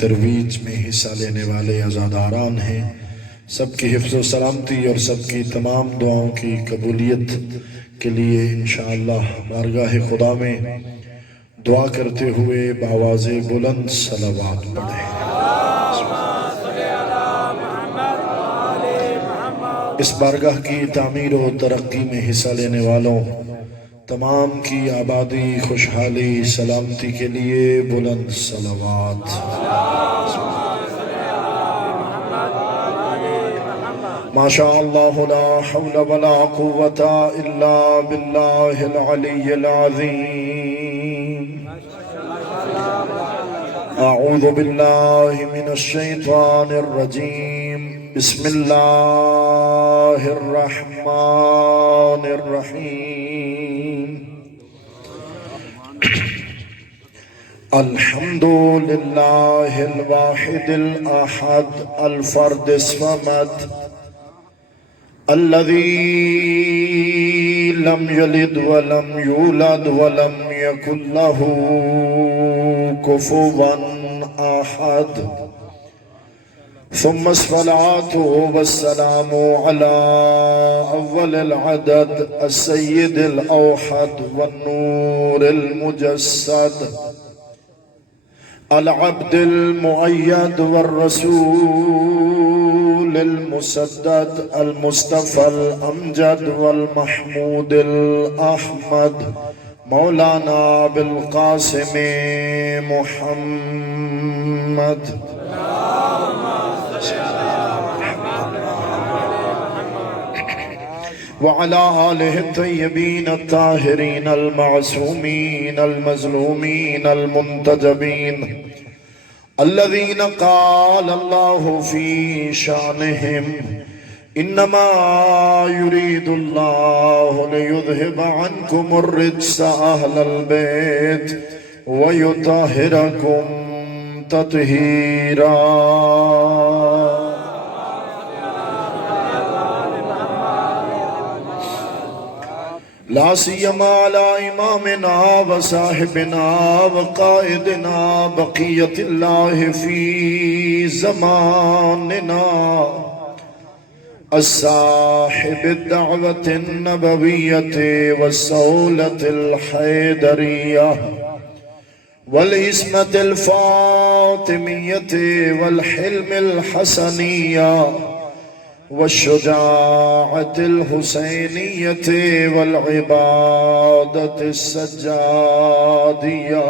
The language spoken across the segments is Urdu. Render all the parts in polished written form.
ترویج میں حصہ لینے والے عزاداران ہیں، سب کی حفظ و سلامتی اور سب کی تمام دعاؤں کی قبولیت کے لیے انشاءاللہ بارگاہ خدا میں دعا کرتے ہوئے بآواز بلند صلوات پڑھیں۔ اس بارگاہ کی تعمیر و ترقی میں حصہ لینے والوں تمام کی آبادی، خوشحالی، سلامتی کے لیے بلند صلوات۔ ما شاء اللہ لا حول ولا قوة الا باللہ العلی العظیم۔ اعوذ باللہ من الشیطان الرجیم، بسم اللہ الرحمن الرحیم۔ الحمد للہ الواحد الاحد الفرد الصمد الذي لم يلد ولم يولد ولم يكن له كفوا أحد، ثم الصلاة والسلام على أول العدد السيد الأوحد والنور المجسد العبد المؤيد والرسول المسدد المصطفى الأمجد والمحمود الأحمد مولانا بالقاسم محمد وعلى آله الطيبين الطاهرين المعصومين المظلومين المنتجبين الذين قال الله في شأنهم إنما يريد الله ليذهب عنكم الرجس أهل البيت ويطهركم تطهيرا۔ لا سيما على إمامنا وصاحبنا وقائدنا بقية الله في زماننا الصاحب الدعوة النبوية والصولة الحيدرية والعصمة الفاطمية والحلم الحسنية والشجاعة الحسينية والعبادة السجادية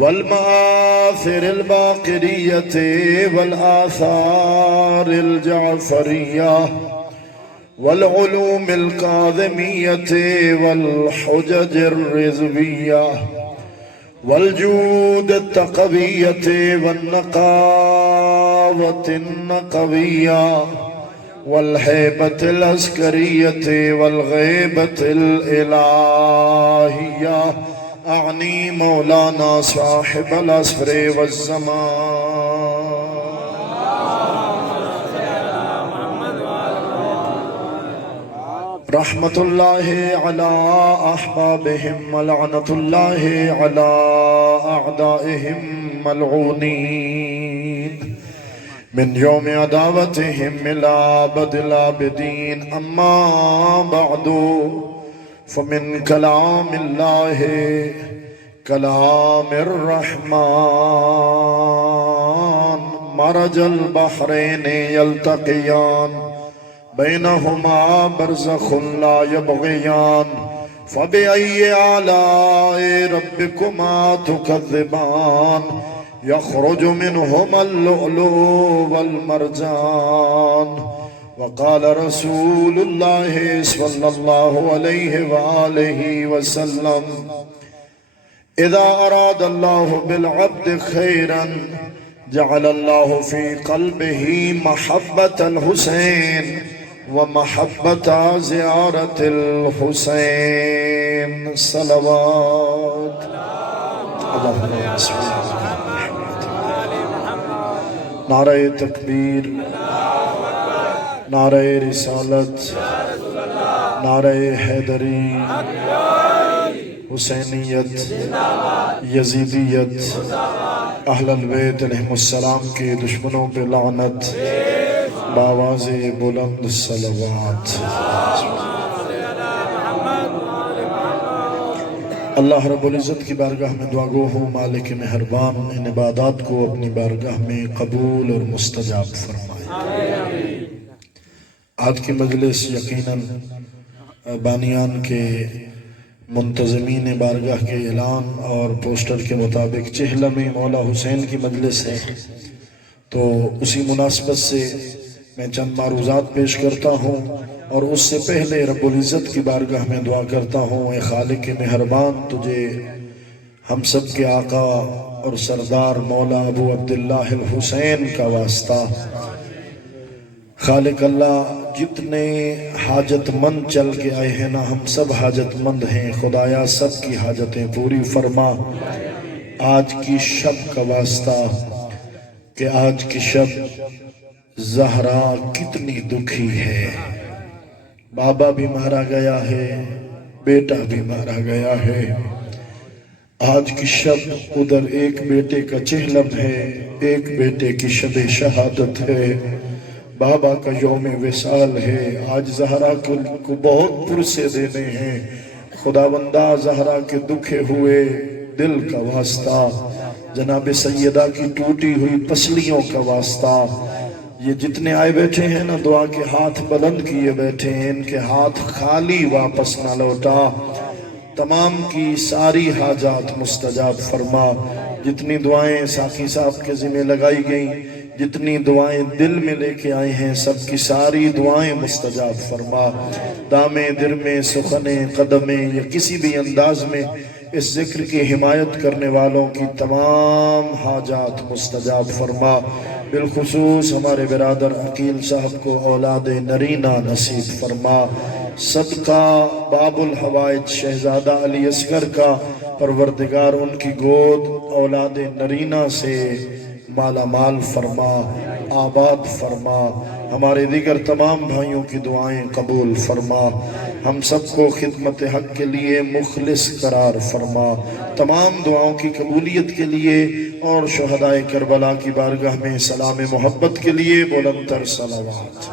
والمآثر الباقرية والآثار الجعفرية والعلوم الكاظمية والحجج الرضوية والجود التقوية والنقاوة النقوية والهيبة العسكرية والغيبة الإلهية، أعني مولانا صاحب العصر والزمان رحمة الله على أحبابهم ولعنة الله على أعدائهم ملعونين من يوم عداوتهم إلى أبد الآبدين، أما بعد فمن كلام الله كلام الرحمن مرج البحرين يلتقيان بينهما برزخ لا يبغيان، فبأي آلاء ربكما تكذبان، يخرج منهما اللؤلؤ والمرجان. وقال رسول الله صلى الله عليه وآله وسلم: إذا أراد الله بالعبد خيرا جعل الله في قلبه محبة الحسين ومحبة زيارة الحسين. صلوات اللهم صل على محمد. نعرہ تکبیر، نعرہ رسالت، نعرہ حیدری، حسینیت، یزیدیت، اہل البیت علیہم السلام کے دشمنوں پہ لعنت بآواز بلند صلوات۔ اللہ رب العزت کی بارگاہ میں دعا گو ہوں مالک مہربان ان عبادات کو اپنی بارگاہ میں قبول اور مستجاب فرمائے۔ آج کی مجلس یقیناً بانیان کے منتظمین بارگاہ کے اعلان اور پوسٹر کے مطابق چہلم میں مولا حسین کی مجلس ہے، تو اسی مناسبت سے میں چند معروضات پیش کرتا ہوں اور اس سے پہلے رب العزت کی بارگاہ میں دعا کرتا ہوں، اے خالق مہربان تجھے ہم سب کے آقا اور سردار مولا ابو عبداللہ الحسین کا واسطہ، خالق اللہ جتنے حاجت مند چل کے آئے ہیں نا، ہم سب حاجت مند ہیں، خدایا سب کی حاجتیں پوری فرما۔ آج کی شب کا واسطہ کہ آج کی شب زہرا کتنی دکھی ہے، بابا بھی مارا گیا ہے، بیٹا بھی مارا گیا ہے۔ آج کی شب ادھر ایک بیٹے کا چہلم ہے، ایک بیٹے کی شب شہادت ہے، بابا کا یوم وصال ہے۔ آج زہرا کو بہت پرسے دینے ہیں، خدا بندہ زہرا کے دکھے ہوئے دل کا واسطہ، جناب سیدہ کی ٹوٹی ہوئی پسلیوں کا واسطہ، یہ جتنے آئے بیٹھے ہیں نا دعا کے ہاتھ بلند کیے بیٹھے ہیں، ان کے ہاتھ خالی واپس نہ لوٹا، تمام کی ساری حاجات مستجاب فرما۔ جتنی دعائیں ساقی صاحب کے ذمہ لگائی گئیں، جتنی دعائیں دل میں لے کے آئے ہیں، سب کی ساری دعائیں مستجاب فرما۔ دامیں درمیں سخنیں قدمیں یا کسی بھی انداز میں اس ذکر کی حمایت کرنے والوں کی تمام حاجات مستجاب فرما۔ بالخصوص ہمارے برادر عقیل صاحب کو اولاد نرینہ نصیب فرما۔ صدقہ باب الحوائج شہزادہ علی اصغر کا پروردگار ان کی گود اولاد نرینہ سے مالا مال فرما، آباد فرما۔ ہمارے دیگر تمام بھائیوں کی دعائیں قبول فرما، ہم سب کو خدمت حق کے لیے مخلص قرار فرما، تمام دعاؤں کی قبولیت کے لیے اور شہدائے کربلا کی بارگاہ میں سلام محبت کے لیے بلند تر صلوات۔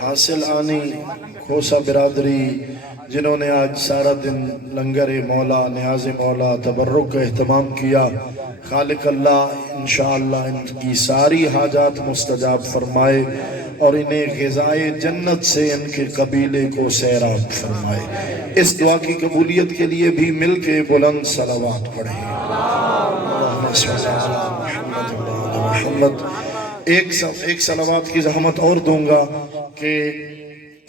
حاصل آنی کھوسا برادری جنہوں نے آج سارا دن لنگر مولا نیاز مولا تبرک کا اہتمام کیا، خالق اللہ انشاءاللہ ان کی ساری حاجات مستجاب فرمائے اور انہیں غذائے جنت سے ان کے قبیلے کو سیراب فرمائے۔ اس دعا کی قبولیت کے لیے بھی مل کے بلند صلوات پڑھیں۔ محمد ایک صلوات کی زحمت اور دوں گا کہ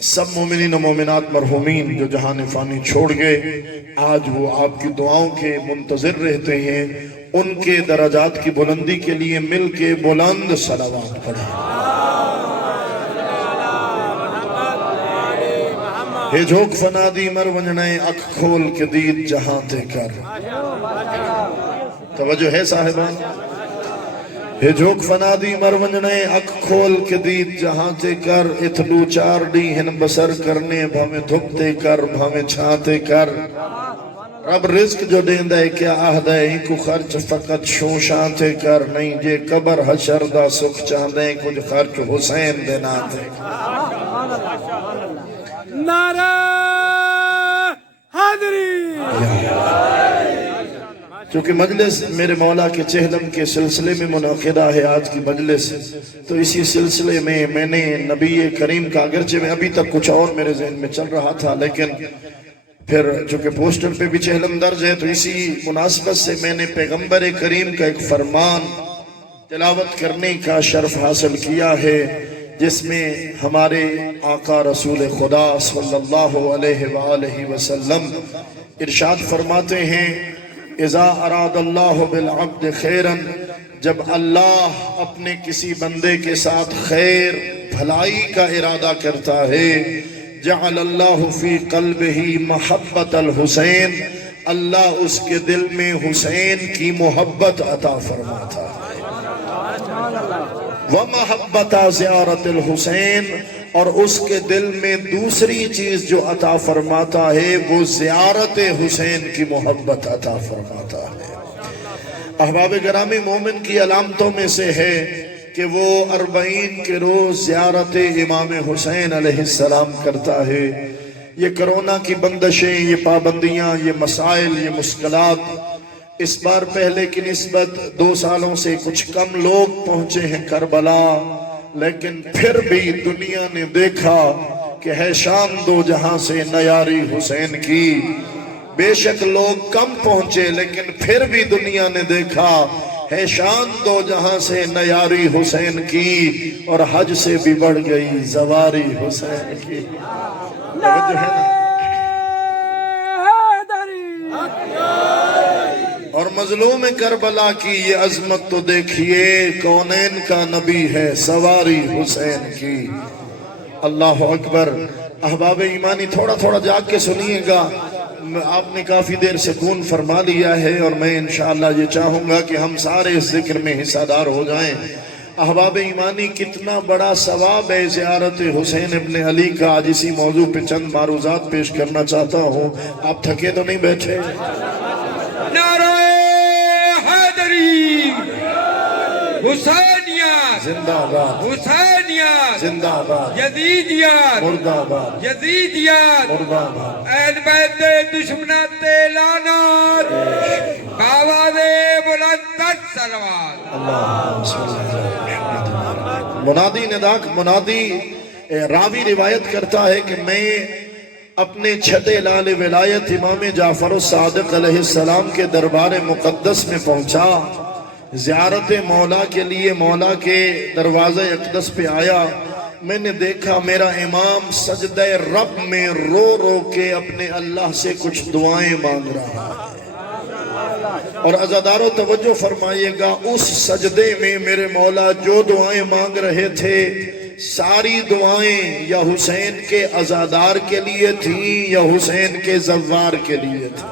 سب مومنین و مومنات مرحومین جو جہان فانی چھوڑ گئے، آج وہ آپ کی دعاؤں کے منتظر رہتے ہیں، ان کے درجات کی بلندی کے لیے مل کے بلند صلوات پڑھیں۔ ہے جھوک فنادی مر ونجنے اکھ کھول کے دید جہاں تے کر۔ توجہ ہے صاحبان؟ ہے جھوک فنادی مر ونجنے اکھ کھول کے دید جہاں تے کر، اتلو چار ڈی ہن بسر کرنے بھامے دھپتے کر بھامے چھاتے کر۔ رب رزق جو دیندہ ہے کیا آہدہ ہے ہی کو خرچ فقط شوشاتے کر، نہیں جے قبر حشر دا سکھ چاندیں کچھ خرچ حسین دینا تے نعرہ حاضری۔ چونکہ مجلس میرے مولا کے چہلم کے سلسلے میں منعقدہ ہے آج کی مجلس، تو اسی سلسلے میں نے نبی کریم کا، اگرچہ میں ابھی تک کچھ اور میرے ذہن میں چل رہا تھا، لیکن پھر چونکہ پوسٹر پہ بھی چہلم درج ہے تو اسی مناسبت سے میں نے پیغمبر کریم کا ایک فرمان تلاوت کرنے کا شرف حاصل کیا ہے، جس میں ہمارے آقا رسول خدا صلی اللہ علیہ وآلہ وسلم ارشاد فرماتے ہیں، اذا اراد اللہ بالعبد خیرا، جب اللہ اپنے کسی بندے کے ساتھ خیر بھلائی کا ارادہ کرتا ہے، جعل اللہ فی قلبہ محبت الحسین، اللہ اس کے دل میں حسین کی محبت عطا فرماتا ہے۔ وَمَحَبَّتَ زِيَارَةِ الْحُسَيْن، اور اس کے دل میں دوسری چیز جو عطا فرماتا ہے وہ زیارت حسین کی محبت عطا فرماتا ہے۔ احباب گرامی، مومن کی علامتوں میں سے ہے کہ وہ 40 کے روز زیارت امام حسین علیہ السلام کرتا ہے۔ یہ کرونا کی بندشیں، یہ پابندیاں، یہ مسائل، یہ مشکلات، اس بار پہلے کی نسبت 2 سالوں سے کچھ کم لوگ پہنچے ہیں کربلا، لیکن پھر بھی دنیا نے دیکھا کہ ہے شان دو جہاں سے نیاری حسین کی۔ بے شک لوگ کم پہنچے لیکن پھر بھی دنیا نے دیکھا ہے شان دو جہاں سے نیاری حسین کی، اور حج سے بھی بڑھ گئی زواری حسین کی۔ توجہ ہے نا؟ اور مظلوم کربلا کی یہ عظمت تو دیکھیے، کونین کا نبی ہے سواری حسین کی۔ اللہ اکبر۔ احباب ایمانی، تھوڑا تھوڑا جاگ کے سنیے گا، آپ نے کافی دیر سکون فرما لیا ہے، اور میں انشاءاللہ یہ چاہوں گا کہ ہم سارے اس ذکر میں حصہ دار ہو جائیں۔ احباب ایمانی، کتنا بڑا ثواب ہے زیارت حسین ابن علی کا۔ آج اسی موضوع پہ چند معروضات پیش کرنا چاہتا ہوں۔ آپ تھکے تو نہیں بیٹھے؟ نعرہ حیدری، حسینیت زندہ باد، حسینیت، زندہ باد، یزیدیت مردہ باد، یزیدیت، مردہ باد۔ اہل بیت دشمنات لعنت، آواز بلند صلوات۔ اللہ صلی اللہ علیہ وسلم۔ منادی نداک، منادی راوی روایت کرتا ہے کہ میں اپنے چھٹے لال ولایت امام جعفر الصادق علیہ السلام کے دربار مقدس میں پہنچا، زیارت مولا کے لیے مولا کے دروازہ اقدس پہ آیا۔ میں نے دیکھا میرا امام سجدہ رب میں رو رو کے اپنے اللہ سے کچھ دعائیں مانگ رہا ہے، اور عزادارو توجہ فرمائیے گا، اس سجدے میں میرے مولا جو دعائیں مانگ رہے تھے ساری دعائیں یا حسین کے عزادار کے لیے تھیں یا حسین کے زوار کے لیے تھیں۔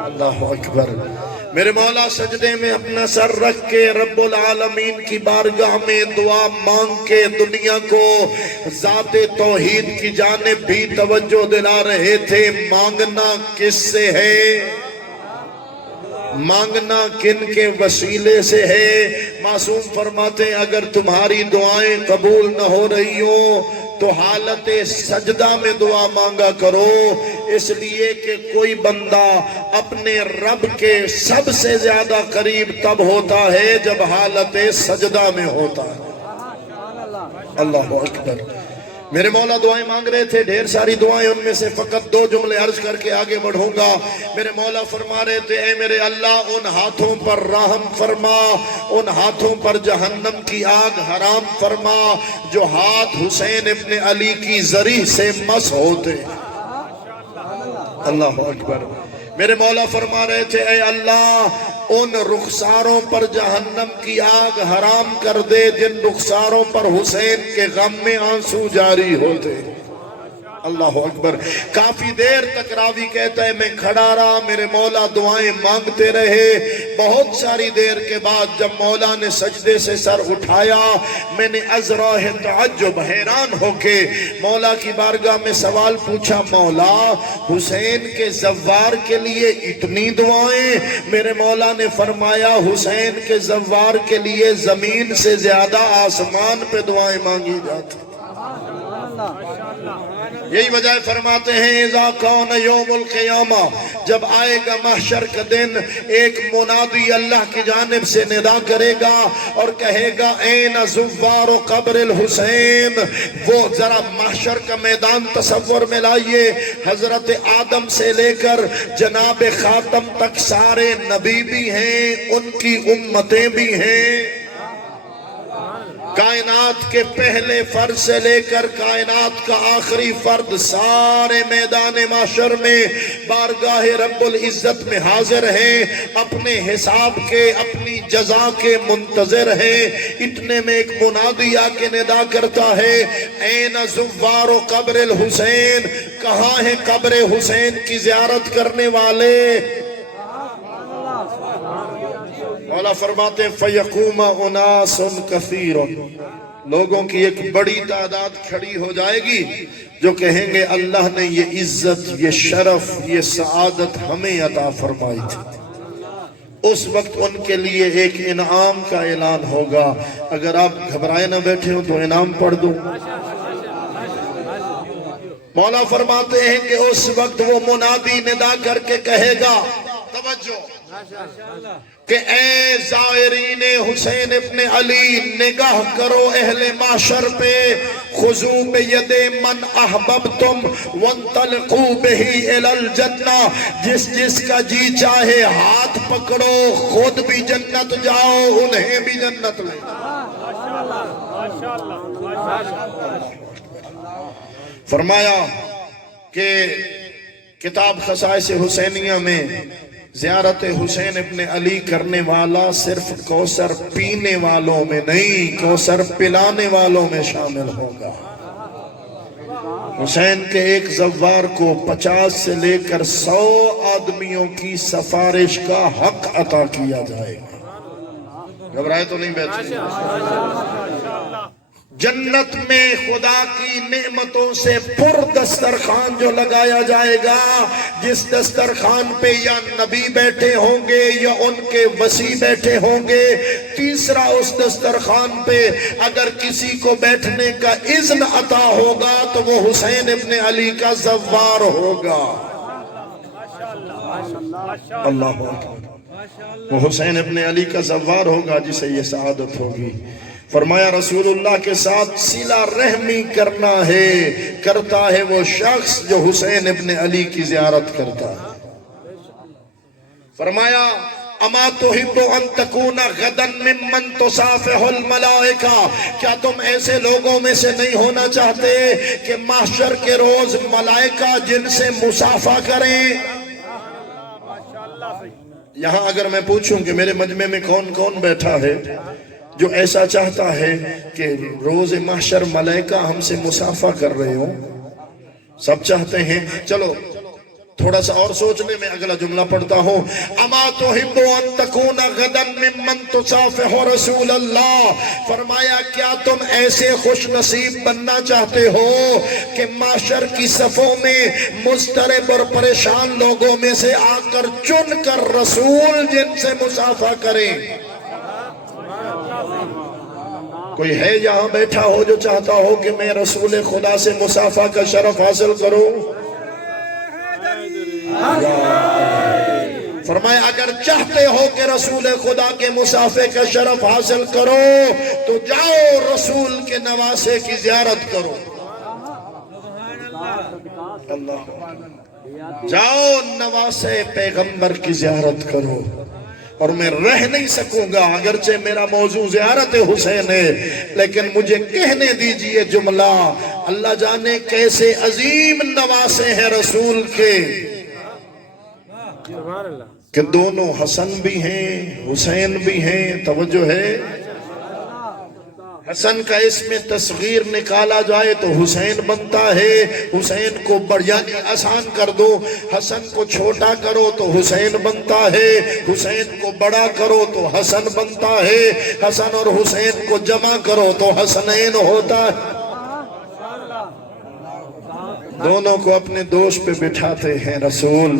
اللہ اکبر۔ میرے مولا سجدے میں اپنا سر رکھ کے رب العالمین کی بارگاہ میں دعا مانگ کے دنیا کو ذات توحید کی جانب بھی توجہ دلا رہے تھے۔ مانگنا کس سے ہے؟ مانگنا کن کے وسیلے سے ہے؟ معصوم فرماتے ہیں اگر تمہاری دعائیں قبول نہ ہو رہی ہوں تو حالت سجدہ میں دعا مانگا کرو، اس لیے کہ کوئی بندہ اپنے رب کے سب سے زیادہ قریب تب ہوتا ہے جب حالت سجدہ میں ہوتا ہے۔ اللہ اکبر۔ میرے مولا دعائیں مانگ رہے تھے، ڈھیر ساری دعائیں، ان میں سے فقط 2 جملے عرض کر کے آگے بڑھوں گا۔ میرے مولا فرما رہے تھے اے میرے اللہ ان ہاتھوں پر رحم فرما، ان ہاتھوں پر جہنم کی آگ حرام فرما جو ہاتھ حسین ابن علی کی زری سے مس ہوتے۔ اللہ اکبر۔ میرے مولا فرما رہے تھے اے اللہ ان رخساروں پر جہنم کی آگ حرام کر دے جن رخساروں پر حسین کے غم میں آنسو جاری ہوتے۔ اللہ اکبر۔ کافی دیر تک راوی کہتا ہے میں کھڑا رہا، میرے مولا دعائیں مانگتے رہے۔ بہت ساری دیر کے بعد جب مولا نے سجدے سے سر اٹھایا، میں نے ازراہ تعجب حیران ہو کے مولا کی بارگاہ میں سوال پوچھا، مولا حسین کے زوار کے لیے اتنی دعائیں؟ میرے مولا نے فرمایا حسین کے زوار کے لیے زمین سے زیادہ آسمان پہ دعائیں مانگی جاتی۔ یہی وجہ فرماتے ہیں اذا کان یوم القیامہ، جب آئے گا محشر کا دن، ایک منادی اللہ کی جانب سے ندا کرے گا اور کہے گا این زوار قبر الحسین۔ وہ ذرا محشر کا میدان تصور میں لائیے، حضرت آدم سے لے کر جناب خاتم تک سارے نبی بھی ہیں، ان کی امتیں بھی ہیں۔ کائنات کے پہلے فرد سے لے کر کائنات کا آخری فرد سارے میدان محشر میں بارگاہ رب العزت میں حاضر ہیں، اپنے حساب کے اپنی جزا کے منتظر ہیں۔ اتنے میں ایک منادی آ کے ندا کرتا ہے، این زوار قبر الحسین، کہاں ہے قبر حسین کی زیارت کرنے والے؟ مولا فرماتے ہیں فَيَقُومَ أُنَاسٌ كَثِيرٌ، لوگوں کی ایک بڑی تعداد کھڑی ہو جائے گی جو کہیں گے اللہ نے یہ عزت، یہ شرف، یہ سعادت ہمیں عطا فرمائی تھی۔ اس وقت ان کے لیے ایک انعام کا اعلان ہوگا۔ اگر آپ گھبرائے نہ بیٹھے ہو تو انعام پڑھ دو۔ مولا فرماتے ہیں کہ اس وقت وہ منادی ندا کر کے کہے گا، توجہ، کہ اے زائرین حسین ابن علی، نگاہ کرو اہل معاشر پہ، خذو بید من احببتم وانطلقوا بہی الی الجنہ، جس جس کا جی چاہے ہاتھ پکڑو، خود بھی جنت جاؤ، انہیں بھی جنت لے۔ فرمایا کہ کتاب خصائص حسینیہ میں زیارت حسین ابن علی کرنے والا صرف کوثر پینے والوں میں نہیں، کوثر پلانے والوں میں شامل ہوگا۔ حسین کے ایک زوار کو 50 سے لے کر 100 آدمیوں کی سفارش کا حق عطا کیا جائے گا۔ گھبرائے تو نہیں بیٹھے؟ جنت میں خدا کی نعمتوں سے پر دسترخوان جو لگایا جائے گا، جس دسترخوان پہ یا نبی بیٹھے ہوں گے یا ان کے وصی بیٹھے ہوں گے، تیسرا اس دسترخوان پہ اگر کسی کو بیٹھنے کا اذن عطا ہوگا تو وہ حسین ابن علی کا زوار ہوگا۔ اللہ اکبر، وہ حسین ابن علی کا زوار ہوگا جسے یہ سعادت ہوگی۔ فرمایا رسول اللہ کے ساتھ صلہ رحمی کرنا ہے، کرتا ہے وہ شخص جو حسین ابن علی کی زیارت کرتا ہے۔ فرمایا اما تحب ان تکون غدا ممن تصافح الملائکہ، کیا تم ایسے لوگوں میں سے نہیں ہونا چاہتے کہ محشر کے روز ملائکہ جن سے مصافحہ کریں؟ یہاں اگر میں پوچھوں کہ میرے مجمع میں کون کون بیٹھا ہے جو ایسا چاہتا ہے کہ روز محشر ملائکہ ہم سے مصافحہ کر رہے ہوں؟ سب چاہتے ہیں۔ چلو تھوڑا سا اور سوچنے میں اگلا جملہ پڑھتا ہوں، اما تحب ان تکون غدا ممن تصافح رسول اللہ، فرمایا کیا تم ایسے خوش نصیب بننا چاہتے ہو کہ معاشر کی صفوں میں مضطرب اور پریشان لوگوں میں سے آ کر چن کر رسول جن سے مصافحہ کریں؟ کوئی ہے یہاں بیٹھا ہو جو چاہتا ہو کہ میں رسول خدا سے مصافحہ کا شرف حاصل کروں؟ فرمایا اگر چاہتے ہو کہ رسول خدا کے مصافحے کا شرف حاصل کرو تو جاؤ رسول کے نواسے کی زیارت کرو۔ جاؤ نواسے پیغمبر کی زیارت کرو۔ اور میں رہ نہیں سکوں گا، اگرچہ میرا موضوع زیارت حسین ہے، لیکن مجھے کہنے دیجئے جملہ، اللہ جانے کیسے عظیم نواسے ہیں رسول کے کہ دونوں حسن بھی ہیں حسین بھی ہیں۔ توجہ ہے، حسن کا اسم تصغیر نکالا جائے تو حسین بنتا ہے، حسین کو یعنی آسان کر دو، حسن کو چھوٹا کرو تو حسین بنتا ہے، حسین کو بڑا کرو تو حسن بنتا ہے، حسن اور حسین کو جمع کرو تو حسنین ہوتا ہے۔ دونوں کو اپنے دوست پہ بٹھاتے ہیں رسول،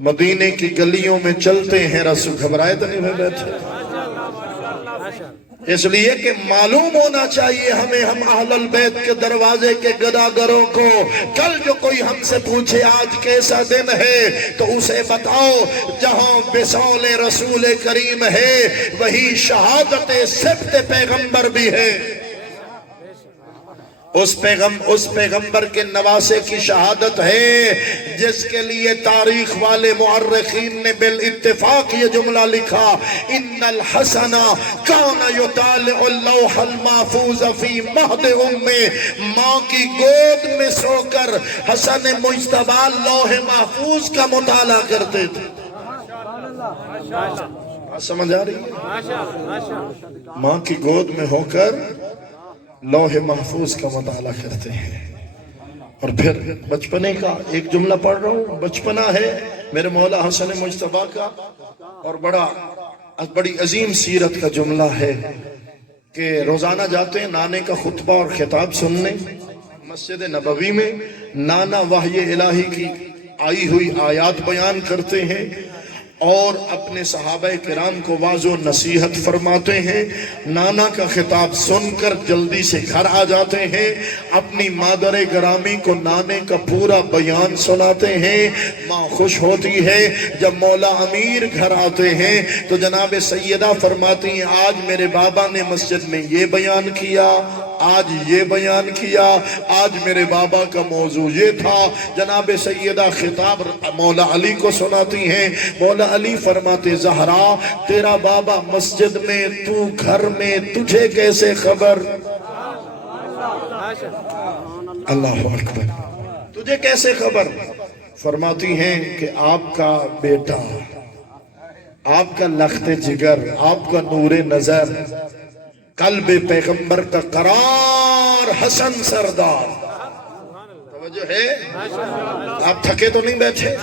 مدینے کی گلیوں میں چلتے ہیں رسول۔ گھبرائے تو نہیں ہوئے بیٹھے؟ اس لیے کہ معلوم ہونا چاہیے ہمیں، ہم اہل البیت کے دروازے کے گداگروں کو، کل جو کوئی ہم سے پوچھے آج کیسا دن ہے تو اسے بتاؤ جہاں وصال رسول کریم ہے وہی شہادت سبت پیغمبر بھی ہے۔ اس پیغمبر کے نواسے کی شہادت ہے جس کے لیے تاریخ والے مورخین نے بالاتفاق یہ جملہ لکھا، ان الحسن کان یطالع اللوح المحفوظ فی مہد امہ، ماں کی گود میں سو کر حسن مجتبی لوح محفوظ کا مطالعہ کرتے تھے۔ سمجھ آ رہی ہے؟ ماں کی گود میں ہو کر لوح محفوظ کا مطالعہ کرتے ہیں۔ اور پھر بچپنے کا ایک جملہ پڑھ رہا ہوں، بچپنا ہے میرے مولا حسن مجتبی کا، اور بڑی عظیم سیرت کا جملہ ہے کہ روزانہ جاتے ہیں نانے کا خطبہ اور خطاب سننے مسجد نبوی میں، نانا وحی الہی کی آئی ہوئی آیات بیان کرتے ہیں اور اپنے صحابہ کرام کو واعظ و نصیحت فرماتے ہیں۔ نانا کا خطاب سن کر جلدی سے گھر آ جاتے ہیں، اپنی مادر گرامی کو نانے کا پورا بیان سناتے ہیں۔ ماں خوش ہوتی ہے۔ جب مولا امیر گھر آتے ہیں تو جناب سیدہ فرماتی ہیں آج میرے بابا نے مسجد میں یہ بیان کیا، آج یہ بیان کیا، آج میرے بابا کا موضوع یہ تھا۔ جناب سیدہ خطاب مولا علی کو سناتی ہیں، مولا علی فرماتے زہرا تیرا بابا مسجد میں، تو گھر میں، تجھے کیسے خبر؟ اللہ اکبر، تجھے کیسے خبر؟ فرماتی ہیں کہ آپ کا بیٹا، آپ کا لخت جگر، آپ کا نور نظر، قلب پیغمبر کا قرار حسن سردار۔ توجہ ہے؟ آپ تھکے تو نہیں بیٹھے؟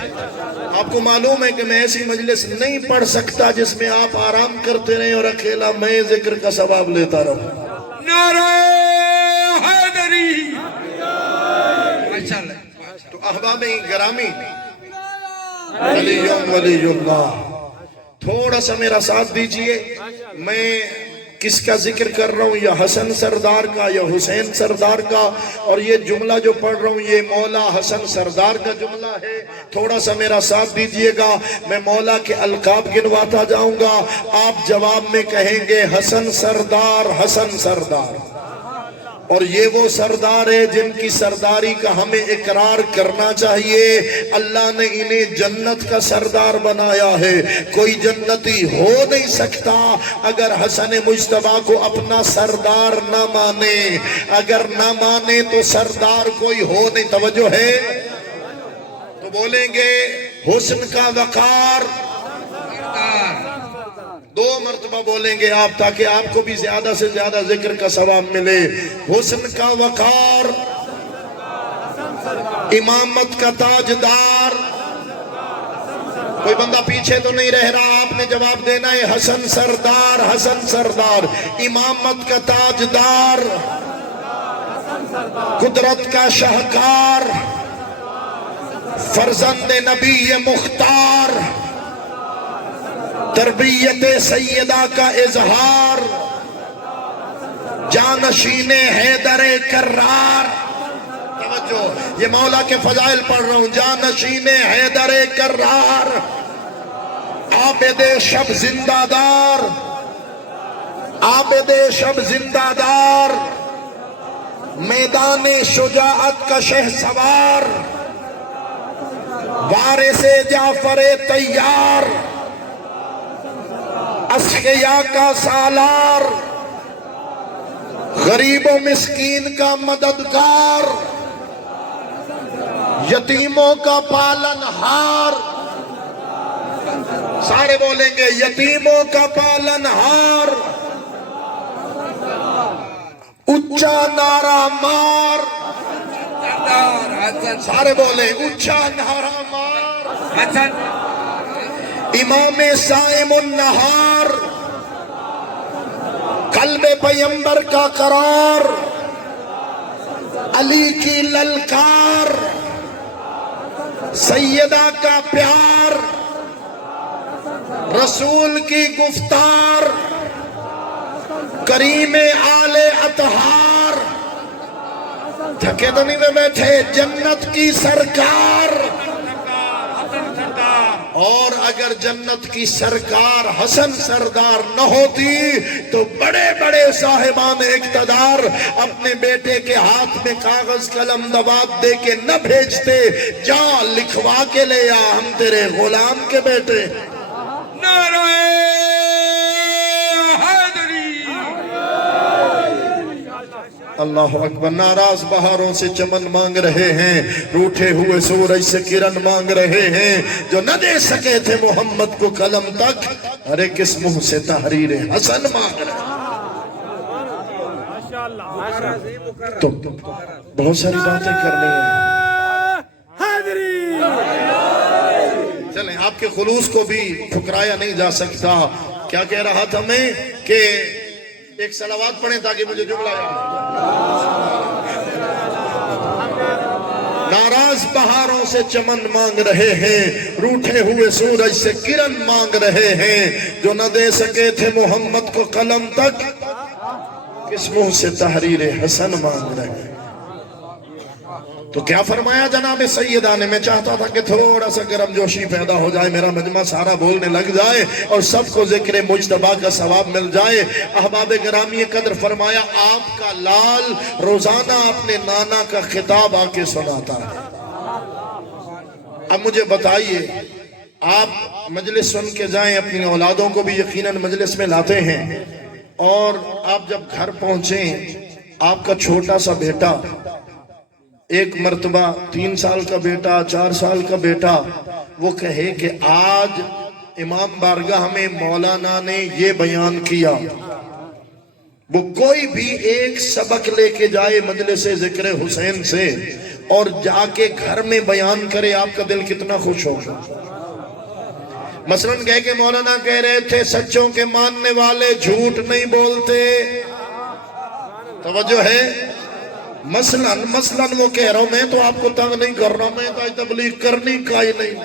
آپ کو معلوم ہے کہ میں ایسی مجلس نہیں پڑھ سکتا جس میں آپ آرام کرتے رہیں اور اکیلا میں ذکر کا ثواب لیتا رہوں۔ نعرہ حیدری۔ تو احباب گرامی، ولی اللہ، تھوڑا سا میرا ساتھ دیجئے۔ میں کس کا ذکر کر رہا ہوں، یا حسن سردار کا یا حسین سردار کا، اور یہ جملہ جو پڑھ رہا ہوں یہ مولا حسن سردار کا جملہ ہے۔ تھوڑا سا میرا ساتھ دیجئے گا، میں مولا کے القاب گنواتا جاؤں گا، آپ جواب میں کہیں گے حسن سردار، حسن سردار۔ اور یہ وہ سردار ہے جن کی سرداری کا ہمیں اقرار کرنا چاہیے۔ اللہ نے انہیں جنت کا سردار بنایا ہے۔ کوئی جنتی ہو نہیں سکتا اگر حسن مجتبی کو اپنا سردار نہ مانے۔ اگر نہ مانے تو سردار کوئی ہو نہیں۔ توجہ ہے؟ تو بولیں گے حسن کا وقار، دو مرتبہ بولیں گے آپ تاکہ آپ کو بھی زیادہ سے زیادہ ذکر کا ثواب ملے۔ حسن کا وقار، امامت کا تاجدار۔ کوئی بندہ پیچھے تو نہیں رہ رہا، آپ نے جواب دینا ہے حسن سردار، حسن سردار، امامت کا تاجدار، قدرت کا شاہکار، فرزند نبی مختار، تربیت سیدہ کا اظہار، جانشین حیدر کرار۔ توجہ، یہ مولا کے فضائل پڑھ رہا ہوں۔ جانشین حیدر کرار، عابد شب زندہ دار، عابد شب زندہ دار، میدان شجاعت کا شہ سوار، وارث جعفر تیار، اشقیاء کا سالار، غریب و مسکین کا مددگار، یتیموں کا پالن ہار۔ سارے بولیں گے یتیموں کا پالن ہار، اچھا نعرہ مار۔ سارے بولیں اچھا نعرہ مار۔ امام صائم النہار، قلب پیمبر کا قرار، علی کی للکار، سیدہ کا پیار، رسول کی گفتار، کریم آل اطہار۔ تھکے تو نہیں میں بیٹھے؟ جنت کی سرکار، اور اگر جنت کی سرکار حسن سردار نہ ہوتی تو بڑے بڑے صاحبان اقتدار اپنے بیٹے کے ہاتھ میں کاغذ قلم دوات دے کے نہ بھیجتے، جا لکھوا کے لے آ، ہم تیرے غلام کے بیٹے۔ نعرہ حیدری۔ اللہ اکبر۔ ناراض بہاروں سے چمن مانگ رہے ہیں، روٹھے ہوئے سورج سے کرن مانگ رہے ہیں، جو نہ دے سکے تھے محمد کو قلم تک، ارے کس منہ سے تحریر حسن مانگ رہے ہیں۔ تو بہت ساری باتیں کرنی ہیں، چلیں آپ کے خلوص کو بھی ٹھکرایا نہیں جا سکتا۔ کیا کہہ رہا تھا میں کہ ایک صلوات پڑھیں تاکہ مجھے جملہ یاد آئے۔ ناراض بہاروں سے چمن مانگ رہے ہیں، روٹھے ہوئے سورج سے کرن مانگ رہے ہیں، جو نہ دے سکے تھے محمد کو قلم تک، کس منہ سے تحریر حسن مانگ رہے ہیں۔ تو کیا فرمایا جناب سیدہ نے؟ میں چاہتا تھا کہ تھوڑا سا گرم جوشی پیدا ہو جائے، میرا مجمع سارا بولنے لگ جائے اور سب کو ذکر مجتبیٰ کا ثواب مل جائے۔ احباب گرامی قدر فرمایا آپ کا لال روزانہ اپنے نانا کا خطاب آ کے سناتا ہے۔ اب مجھے بتائیے، آپ مجلس سن کے جائیں، اپنی اولادوں کو بھی یقیناً مجلس میں لاتے ہیں، اور آپ جب گھر پہنچیں آپ کا چھوٹا سا بیٹا، ایک مرتبہ 3 سال کا بیٹا، 4 سال کا بیٹا، وہ کہے کہ آج امام بارگاہ میں مولانا نے یہ بیان کیا، وہ کوئی بھی ایک سبق لے کے جائے مجلس ذکر حسین سے اور جا کے گھر میں بیان کرے، آپ کا دل کتنا خوش ہوگا۔ مثلاً کہے کہ مولانا کہہ رہے تھے سچوں کے ماننے والے جھوٹ نہیں بولتے، توجہ ہے؟ مثلاً وہ کہہ رہا ہوں، میں تو آپ کو تنگ نہیں کر رہا ہوں، میں تو تبلیغ کرنی کا ہی نہیں،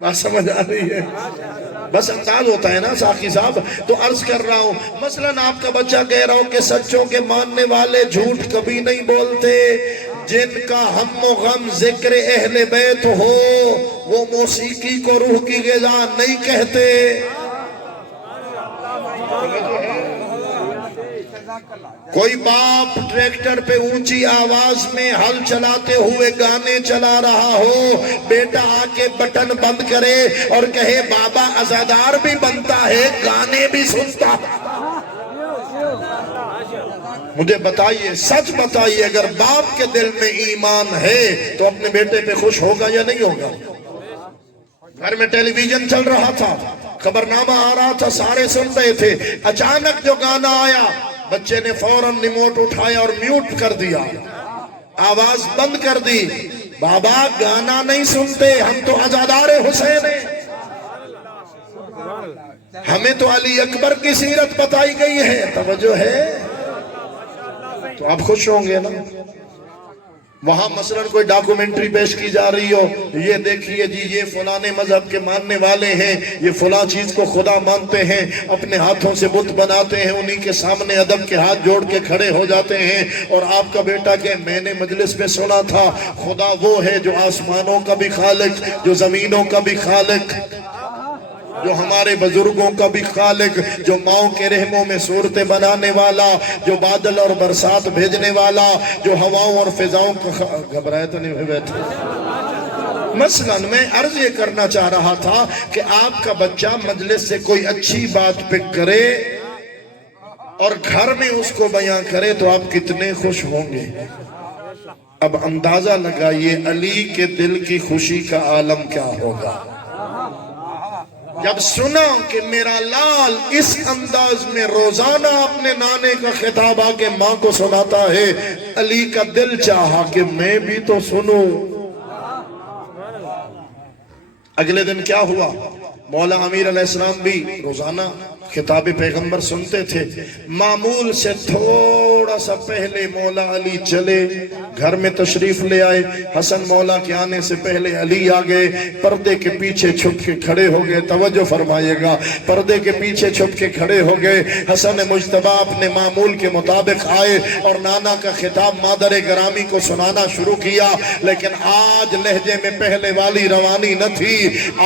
بات سمجھ آ رہی ہے؟ بس انداز ہوتا ہے نا ساقی صاحب، تو عرض کر رہا ہوں، مثلاً آپ کا بچہ کہہ رہا ہوں کہ سچوں کے ماننے والے جھوٹ کبھی نہیں بولتے، جن کا ہم و غم ذکر اہل بیت ہو وہ موسیقی کو روح کی غذا نہیں کہتے۔ کوئی باپ ٹریکٹر پہ اونچی آواز میں ہل چلاتے ہوئے گانے چلا رہا ہو، بیٹا آ کے بٹن بند کرے اور کہے بابا عزادار بھی بنتا ہے، گانے بھی سنتا۔ مجھے بتائیے، سچ بتائیے، اگر باپ کے دل میں ایمان ہے تو اپنے بیٹے پہ خوش ہوگا یا نہیں ہوگا؟ گھر میں ٹیلی ویژن چل رہا تھا، خبرنامہ آ رہا تھا، سارے سن رہے تھے، اچانک جو گانا آیا بچے نے فوراً ریموٹ اٹھایا اور میوٹ کر دیا، آواز بند کر دی۔ بابا گانا نہیں سنتے، ہم تو عزادار حسین ہیں، ہمیں تو علی اکبر کی سیرت بتائی گئی ہے، توجہ ہے؟ تو آپ خوش ہوں گے نا؟ وہاں مثلاً کوئی ڈاکومنٹری پیش کی جا رہی ہو، یہ دیکھیے جی یہ فلانے مذہب کے ماننے والے ہیں، یہ فلاں چیز کو خدا مانتے ہیں، اپنے ہاتھوں سے بت بناتے ہیں، انہی کے سامنے ادب کے ہاتھ جوڑ کے کھڑے ہو جاتے ہیں، اور آپ کا بیٹا کہ میں نے مجلس میں سنا تھا خدا وہ ہے جو آسمانوں کا بھی خالق، جو زمینوں کا بھی خالق، جو ہمارے بزرگوں کا بھی خالق، جو ماؤں کے رحموں میں صورتیں بنانے والا، جو بادل اور برسات بھیجنے والا، جو ہواؤں اور فضاؤں کا گھبرائے تو نہیں ہوئے بیٹھے۔ مثلاً میں عرض یہ کرنا چاہ رہا تھا کہ آپ کا بچہ مجلس سے کوئی اچھی بات پک کرے اور گھر میں اس کو بیان کرے تو آپ کتنے خوش ہوں گے۔ اب اندازہ لگائیے علی کے دل کی خوشی کا عالم کیا ہوگا جب سنا کہ میرا لال اس انداز میں روزانہ اپنے نانے کا خطاب آ کے ماں کو سناتا ہے۔ علی کا دل چاہا کہ میں بھی تو سنوں۔ اگلے دن کیا ہوا؟ مولا امیر علیہ السلام بھی روزانہ خطاب پیغمبر سنتے تھے، معمول سے تھوڑا سا پہلے مولا علی چلے گھر میں تشریف لے آئے. حسن مولا کے آنے سے پہلے علی آ گئے, پردے کے پیچھے چھپ کے کھڑے ہو گئے. توجہ فرمائیے گا, پردے کے پیچھے چھپ کے کھڑے ہو گئے. حسن مجتبیٰ اپنے معمول کے مطابق آئے اور نانا کا خطاب مادر گرامی کو سنانا شروع کیا. لیکن آج لہجے میں پہلے والی روانی نہ تھی,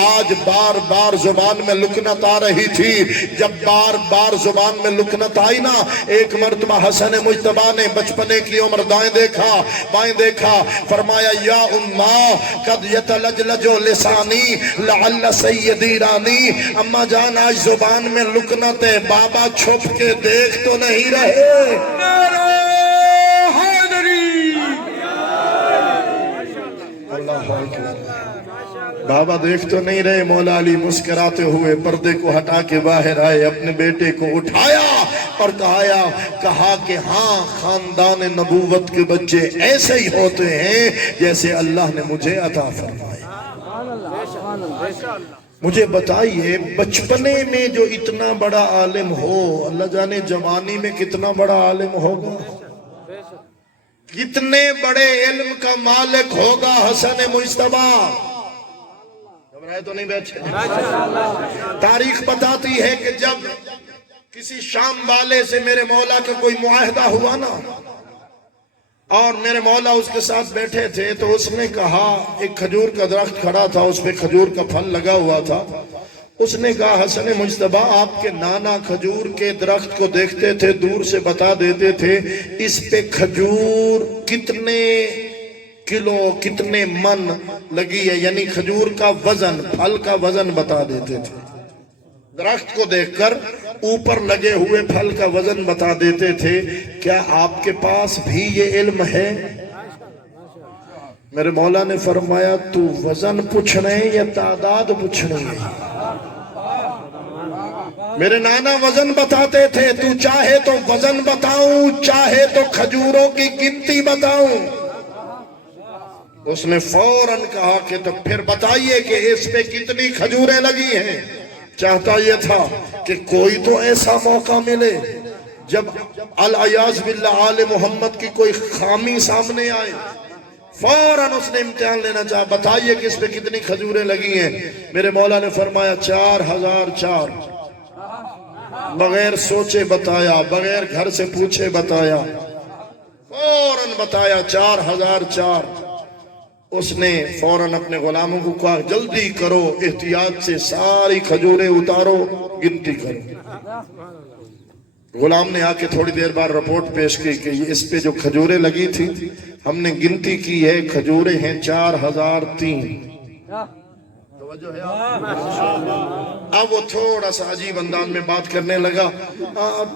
آج بار بار زبان میں لکنت آ رہی تھی. جب بار بار زبان میں لکنت آئی نا, ایک مرتبہ حسن مجتبیٰ نے بچپنے کی عمر دائیں دیکھا بائیں دیکھا, فرمایا یا اماں قد یتلجلج لسانی لعل سیدی رانی. اما جان آج زبان میں لکنت ہے, بابا چھپ کے دیکھ تو نہیں رہے؟ نعرہ حیدری. اللہ اکبر. بابا دیکھ تو نہیں رہے؟ مولا علی مسکراتے ہوئے پردے کو ہٹا کے باہر آئے, اپنے بیٹے کو اٹھایا اور کہا کہ ہاں, خاندان نبوت کے بچے ایسے ہی ہوتے ہیں جیسے اللہ نے مجھے عطا فرمایا. مجھے بتائیے, بچپنے میں جو اتنا بڑا عالم ہو, اللہ جانے جوانی میں کتنا بڑا عالم ہوگا, کتنے بڑے علم کا مالک ہوگا حسن مجتبیٰ. گھبرائے تو نہیں بیٹھے؟ تاریخ بتاتی ہے کہ جب کسی شام والے سے میرے مولا کا کوئی معاہدہ ہوا نا, اور میرے مولا اس کے ساتھ بیٹھے تھے, تو اس نے کہا, ایک کھجور کا درخت کھڑا تھا, اس پہ کھجور کا پھل لگا ہوا تھا. اس نے کہا حسن مجتبیٰ آپ کے نانا کھجور کے درخت کو دیکھتے تھے, دور سے بتا دیتے تھے اس پہ کھجور کتنے کلو کتنے من لگی ہے, یعنی کھجور کا وزن, پھل کا وزن بتا دیتے تھے. درخت کو دیکھ کر اوپر لگے ہوئے پھل کا وزن بتا دیتے تھے. کیا آپ کے پاس بھی یہ علم ہے؟ میرے مولا نے فرمایا تو وزن پوچھنے یا تعداد پوچھنے؟ میرے نانا وزن بتاتے تھے, تو چاہے تو وزن بتاؤں, چاہے تو کھجوروں کی گنتی بتاؤں. اس نے فوراً کہا کہ تو پھر بتائیے کہ اس پہ کتنی کھجوریں لگی ہیں. چاہتا یہ تھا کہ کوئی تو ایسا موقع ملے جب العیاذ باللہ آل محمد کی کوئی خامی سامنے آئے. فوراً اس نے امتحان لینا چاہا, بتائیے کہ اس پہ کتنی کھجوریں لگی ہیں. میرے مولا نے فرمایا 4004. بغیر سوچے بتایا, بغیر گھر سے پوچھے بتایا, فوراً بتایا 4004. اس نے فوراً اپنے غلاموں کو کہا جلدی کرو, احتیاط سے ساری کھجوریں اتارو, گنتی کرو. غلام نے آ کے تھوڑی دیر بعد رپورٹ پیش کی کہ اس پہ جو کھجوریں لگی تھی ہم نے گنتی کی ہے, کھجوریں ہیں 4003. اب وہ تھوڑا سا عجیب انداز میں بات کرنے لگا,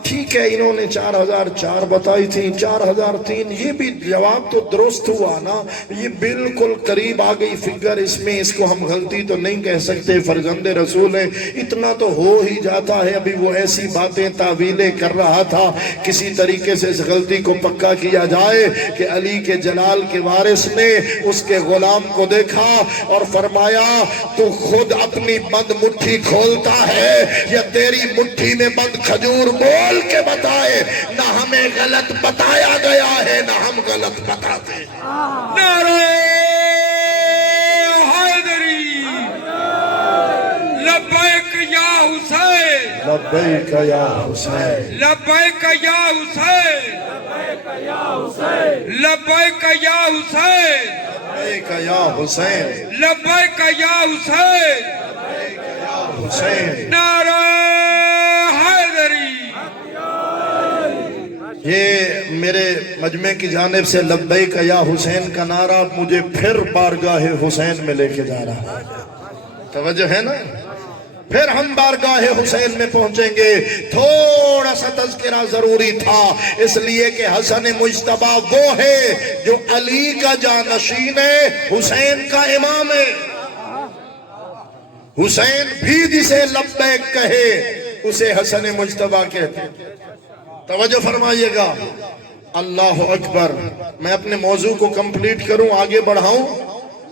ٹھیک ہے انہوں نے 4004 بتائی تھی, 4003 یہ بھی جواب تو درست ہوا نا, یہ بالکل قریب آ گئی فگر, اس میں اس کو ہم غلطی تو نہیں کہہ سکتے, فرزند رسول ہیں, اتنا تو ہو ہی جاتا ہے. ابھی وہ ایسی باتیں تعویلیں کر رہا تھا, کسی طریقے سے اس غلطی کو پکا کیا جائے کہ علی کے جلال کے وارث نے اس کے غلام کو دیکھا اور فرمایا تو خود اپنی بند مٹھی کھولتا ہے یا تیری مٹھی میں بند کھجور بول کے بتائے, نہ ہمیں غلط بتایا گیا ہے نہ ہم غلط بتاتے. نعرہ حیدری. لبیک یا حسین, لبیک یا حسین, لبیک یا حسین, لبیک یا حسین, لبیک یا حسین, لبیک یا حسین, حسین. نعرہ حیدری. یہ میرے مجمع کی جانب سے لبیک یا حسین کا نعرہ مجھے پھر بارگاہ حسین میں لے کے جا رہا ہے. توجہ ہے نا؟ پھر ہم بارگاہ حسین میں پہنچیں گے. تھوڑا سا تذکرہ ضروری تھا, اس لیے کہ حسن مجتبیٰ وہ ہے جو علی کا جانشین ہے, حسین کا امام ہے. حسین بھی جسے لبیک کہے اسے حسن مجتبیٰ کہتے. توجہ فرمائیے گا. اللہ اکبر. میں اپنے موضوع کو کمپلیٹ کروں, آگے بڑھاؤں.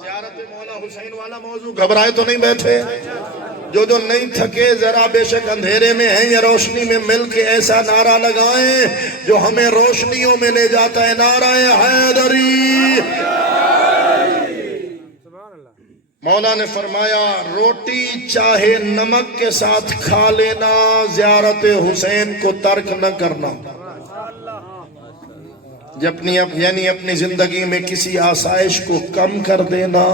زیارت مولا حسین والا موضوع, گھبرائے تو نہیں بیٹھے؟ جو نہیں تھکے ذرا بے شک اندھیرے میں ہیں یا روشنی میں مل کے ایسا نعرہ لگائیں جو ہمیں روشنیوں میں لے جاتا ہے. نعرہ حیدری. مولا نے فرمایا روٹی چاہے نمک کے ساتھ کھا لینا، زیارت حسین کو ترک نہ کرنا. یعنی اپنی زندگی میں کسی آسائش کو کم کر دینا،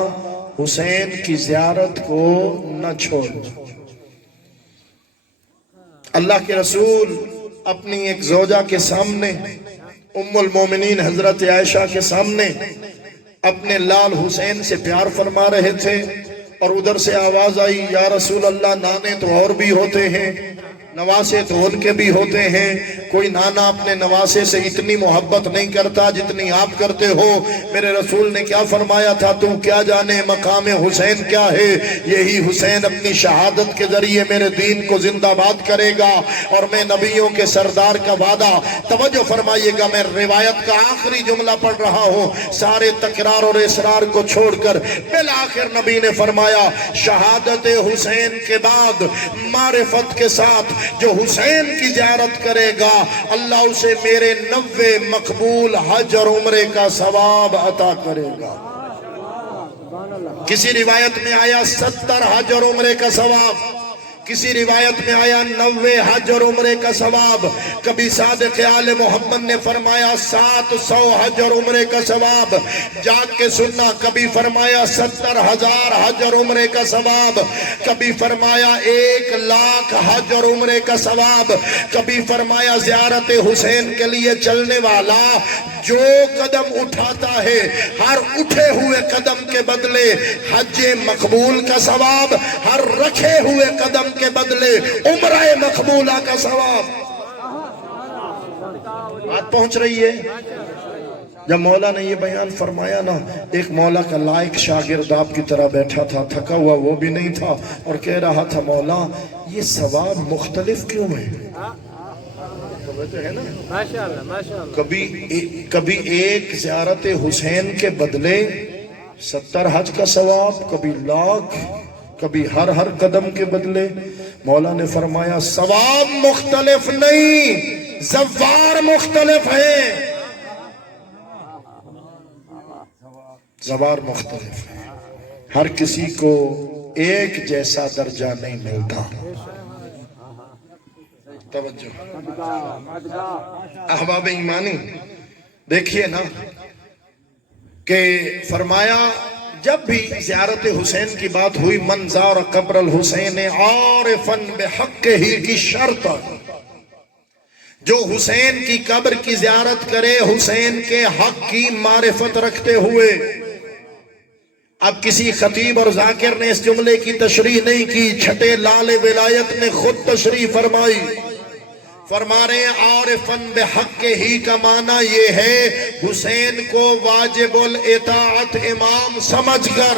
حسین کی زیارت کو نہ چھوڑ. اللہ کے رسول اپنی ایک زوجہ کے سامنے، ام المومنین حضرت عائشہ کے سامنے اپنے لال حسین سے پیار فرما رہے تھے، اور ادھر سے آواز آئی یا رسول اللہ نانے تو اور بھی ہوتے ہیں، نواسے تو ان کے بھی ہوتے ہیں، کوئی نانا اپنے نواسے سے اتنی محبت نہیں کرتا جتنی آپ کرتے ہو. میرے رسول نے کیا فرمایا تھا؟ تو کیا جانے مقام حسین کیا ہے. یہی حسین اپنی شہادت کے ذریعے میرے دین کو زندہ باد کرے گا، اور میں نبیوں کے سردار کا وعدہ. توجہ فرمائیے گا، میں روایت کا آخری جملہ پڑھ رہا ہوں، سارے تکرار اور اصرار کو چھوڑ کر بالآخر نبی نے فرمایا شہادت حسین کے بعد معرفت کے ساتھ جو حسین کی زیارت کرے گا اللہ اسے میرے 90 مقبول حج اور عمرے کا ثواب عطا کرے گا. کسی روایت میں آیا 70 حج اور عمرے کا ثواب، کسی روایت میں آیا 90 حج اور عمرے کا ثواب. کبھی صادق آل محمد نے فرمایا 700 حج اور عمرے کا ثواب. جاگ کے سننا، کبھی فرمایا 70,000 حج اور عمرے کا ثواب، کبھی فرمایا 1,00,000 حج اور عمرے کا ثواب، کبھی فرمایا زیارت حسین کے لیے چلنے والا جو قدم اٹھاتا ہے ہر اٹھے ہوئے قدم کے بدلے حج مقبول کا ثواب، ہر رکھے ہوئے قدم کے بدلے عمرہ مقبولہ کا ثواب. بات پہنچ رہی ہے؟ جب مولا نے یہ بیان فرمایا نا، ایک مولا کا لائق شاگرد آپ کی طرح بیٹھا تھا، تھکا ہوا وہ بھی نہیں تھا، اور کہہ رہا تھا مولا یہ ثواب مختلف کیوں ہے؟ کبھی ایک زیارت حسین کے بدلے 70 حج کا ثواب، کبھی 1,00,000، کبھی ہر قدم کے بدلے. مولا نے فرمایا ثواب مختلف نہیں، زوار مختلف ہے. زوار مختلف ہے، ہر کسی کو ایک جیسا درجہ نہیں ملتا. توجہ احباب ایمانی، دیکھیے نا کہ فرمایا جب بھی زیارت حسین کی بات ہوئی، من زار قبر الحسین عارفا بحقہ کی شرط، جو حسین کی قبر کی زیارت کرے حسین کے حق کی معرفت رکھتے ہوئے. اب کسی خطیب اور ذاکر نے اس جملے کی تشریح نہیں کی، چھٹے لال ولایت نے خود تشریح فرمائی. فرما رہے ہیں عارفاً بحق ہی کا معنی یہ ہے حسین کو واجب الاطاعت امام سمجھ کر.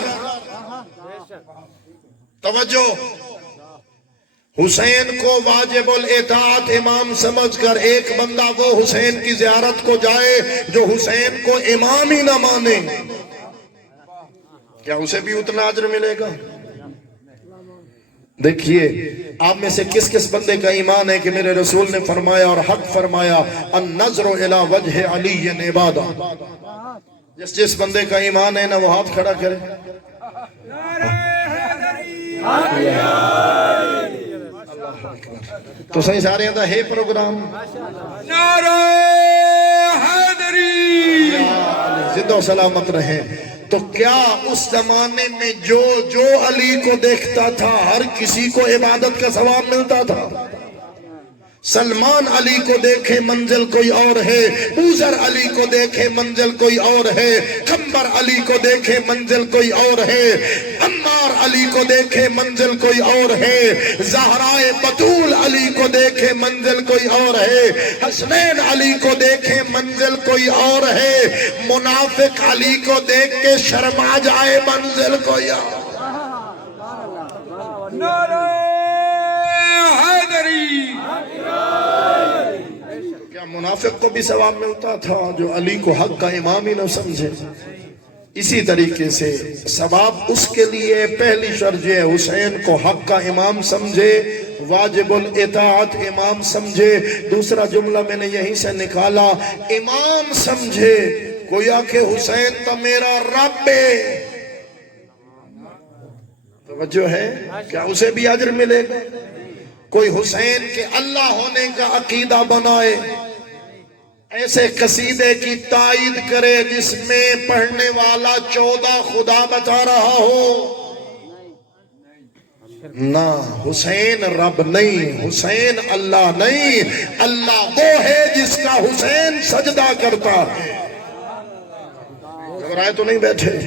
توجہ، حسین کو واجب الاطاعت امام سمجھ کر ایک بندہ وہ حسین کی زیارت کو جائے جو حسین کو امام ہی نہ مانے، کیا اسے بھی اتنا اجر ملے گا؟ دیکھیے آپ میں سے کس کس بندے کا ایمان ہے کہ میرے رسول نے فرمایا اور حق فرمایا النظر الی وجہ علی عبادہ. جس بندے کا ایمان ہے نا وہ ہاتھ کھڑا کرے. تو صحیح سارے اندر ہے پروگرام. نعرہ حیدری زندہ و سلامت رہے. تو کیا اس زمانے میں جو علی کو دیکھتا تھا ہر کسی کو عبادت کا ثواب ملتا تھا؟ سلمان علی کو دیکھے منزل کوئی اور ہے، اوزر علی کو دیکھے منزل کوئی اور ہے، کمبر علی کو دیکھے منزل کوئی اور ہے، عمار علی کو دیکھے منزل کوئی اور ہے، زہرائے بطول علی کو دیکھے منزل کوئی اور ہے، حسنین علی کو دیکھے منزل کوئی اور ہے، منافق علی کو دیکھ کے شرما جائے منزل کوئی اور. نعرہ حیدری. کیا منافق کو بھی ثواب ملتا تھا جو علی کو حق کا امام ہی نہ سمجھے؟ اسی طریقے سے ثواب اس کے لیے پہلی شرط یہ ہے حسین کو حق کا امام سمجھے، واجب الاطاعت امام سمجھے۔ دوسرا جملہ میں نے یہیں سے نکالا، امام سمجھے، گویا کہ حسین تو میرا رب ہے۔ توجہ ہے؟ کیا اسے بھی اجر ملے گا؟ کوئی حسین کے اللہ ہونے کا عقیدہ بنائے، ایسے قصیدے کی تائید کرے جس میں پڑھنے والا 14 خدا بتا رہا ہو، نہ حسین رب نہیں، حسین اللہ نہیں، اللہ وہ ہے جس کا حسین سجدہ کرتا ہے۔ گھبرائے تو نہیں بیٹھے؟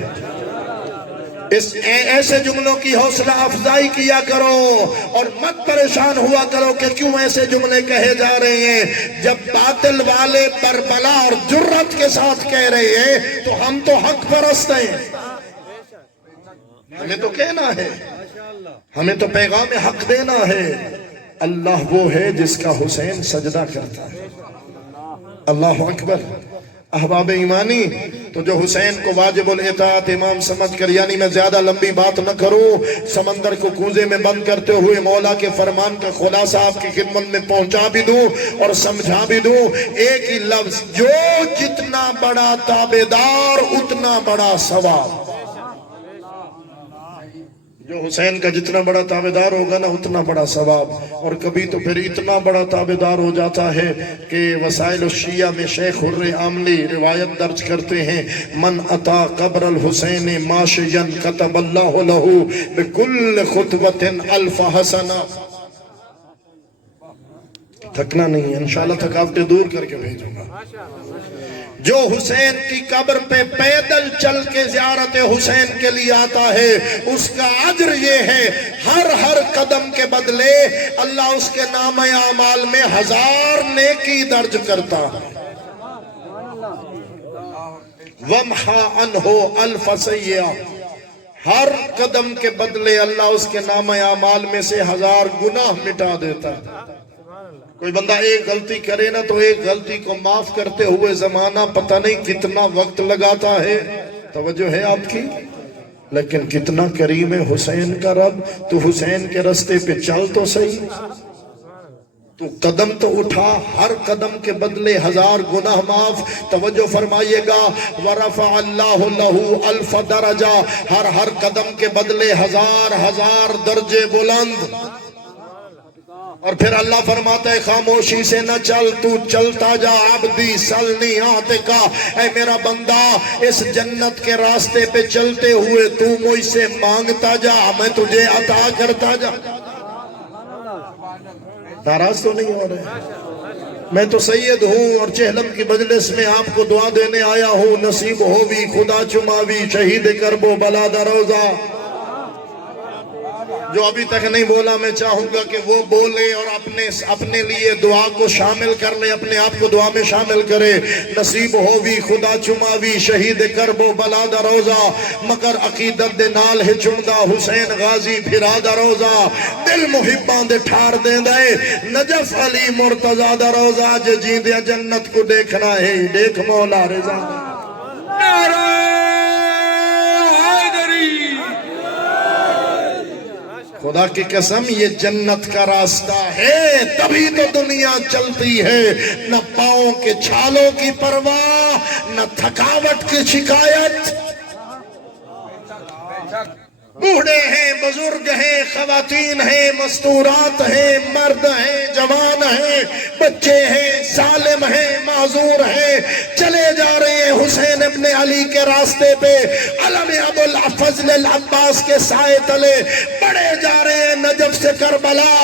ایسے جملوں کی حوصلہ افزائی کیا کرو اور مت پریشان ہوا کرو کہ کیوں ایسے جملے کہے جا رہے ہیں۔ جب باطل والے بربلا اور جرت کے ساتھ کہہ رہے ہیں تو ہم تو حق پرست ہیں، ہمیں تو کہنا ہے، ہمیں تو پیغام حق دینا ہے۔ اللہ وہ ہے جس کا حسین سجدہ کرتا ہے۔ اللہ اکبر۔ احباب ایمانی، تو جو حسین کو واجب الاطاعت امام سمجھ کر، یعنی میں زیادہ لمبی بات نہ کروں، سمندر کو کوزے میں بند کرتے ہوئے مولا کے فرمان کا خلاصہ آپ کی خدمت میں پہنچا بھی دوں اور سمجھا بھی دوں۔ ایک ہی لفظ، جو جتنا بڑا تابعدار اتنا بڑا ثواب۔ جو حسین کا جتنا بڑا تابعدار ہوگا نا اتنا بڑا ثواب۔ اور کبھی تو پھر اتنا بڑا تابعدار ہو جاتا ہے کہ وسائل الشیعہ میں شیخ حر عاملی روایت درج کرتے ہیں، من اتا قبر الحسین ماشیا کتب اللہ لہ بکل خطوۃ الف حسنہ۔ تھکنا نہیں، انشاءاللہ تھکاوٹیں دور کر کے بھیجوں گا۔ جو حسین کی قبر پہ پیدل چل کے زیارت حسین کے لیے آتا ہے، اس کا اجر یہ ہے، ہر قدم کے بدلے اللہ اس کے نام اعمال میں 1000 نیکی درج کرتا ہے۔ وَمْحَا عَنْهُ أَلْفَ سَيِّئَةٍ، ہر قدم کے بدلے اللہ اس کے نام اعمال میں سے 1000 گناہ مٹا دیتا ہے۔ کوئی بندہ ایک غلطی کرے نا تو ایک غلطی کو معاف کرتے ہوئے زمانہ پتہ نہیں کتنا وقت لگاتا ہے۔ توجہ ہے آپ کی؟ لیکن کتنا کریم ہے حسین کا رب۔ تو حسین کے رستے پہ چل تو صحیح، تو قدم تو اٹھا، ہر قدم کے بدلے 1000 گناہ معاف۔ توجہ فرمائیے گا، وَرَفَعَ اللَّهُ لَهُ أَلْفَ دَرَجَةٍ، ہر قدم کے بدلے 1000 درجے بلند۔ اور پھر اللہ فرماتا ہے خاموشی سے نہ چل، تو چلتا جا، عبدی سلنی آتکا، اے میرا بندہ اس جنت کے راستے پہ چلتے ہوئے تو مجھ سے مانگتا جا، میں تجھے عطا کرتا جا۔ ناراض تو نہیں ہو رہے؟ میں تو سید ہوں اور چہلم کی مجلس میں آپ کو دعا دینے آیا ہوں، نصیب ہووی خدا چماوی شہید کربو بلا دروزہ۔ جو ابھی تک نہیں بولا میں چاہوں گا کہ وہ بولے اور اپنے لیے دعا کو شامل کر لے، اپنے آپ کو دعا میں شامل کرے۔ نصیب ہووی خدا چماوی شہید کربو بلا دا روزہ، مگر عقیدت دے نال ہے چمدہ حسین غازی پھرا دا روزہ، دل محبان دے ٹھار دیں دے نجف علی مرتضی دا روزہ، جے جیندے جنت کو دیکھنا ہے دیکھ مولا رضا۔ نعرہ حیدری، خدا کی قسم یہ جنت کا راستہ ہے، تبھی تو دنیا چلتی ہے۔ نہ پاؤں کے چھالوں کی پرواہ، نہ تھکاوٹ کی شکایت۔ بوڑھے ہیں، بزرگ ہیں، خواتین ہیں، مستورات ہیں، مرد ہیں، جوان ہیں، بچے ہیں، سالم ہیں، معذور ہیں، چلے جا رہے ہیں حسین ابن علی کے راستے پہ، علم ابو الفضل العباس کے سائے تلے، بڑھے جا رہے ہیں نجف سے کربلا،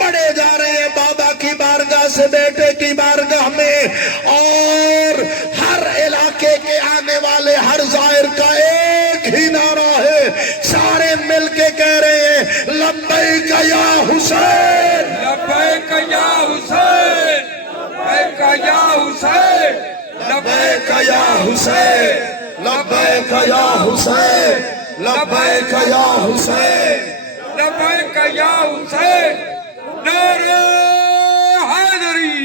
بڑھے جا رہے ہیں بابا کی بارگاہ سے بیٹے کی بارگاہ میں، اور ہر علاقے کے آنے والے ہر زائر کا ایک ہی نعرہ ہے، سارے مل کے کہہ رہے ہیں لبیک یا حسین، لبیک یا حسین، لبیک یا حسین، لبیک یا حسین، لبیک یا حسین، لبیک یا حسین، لبیک یا حسین۔ نعرہ حیدری۔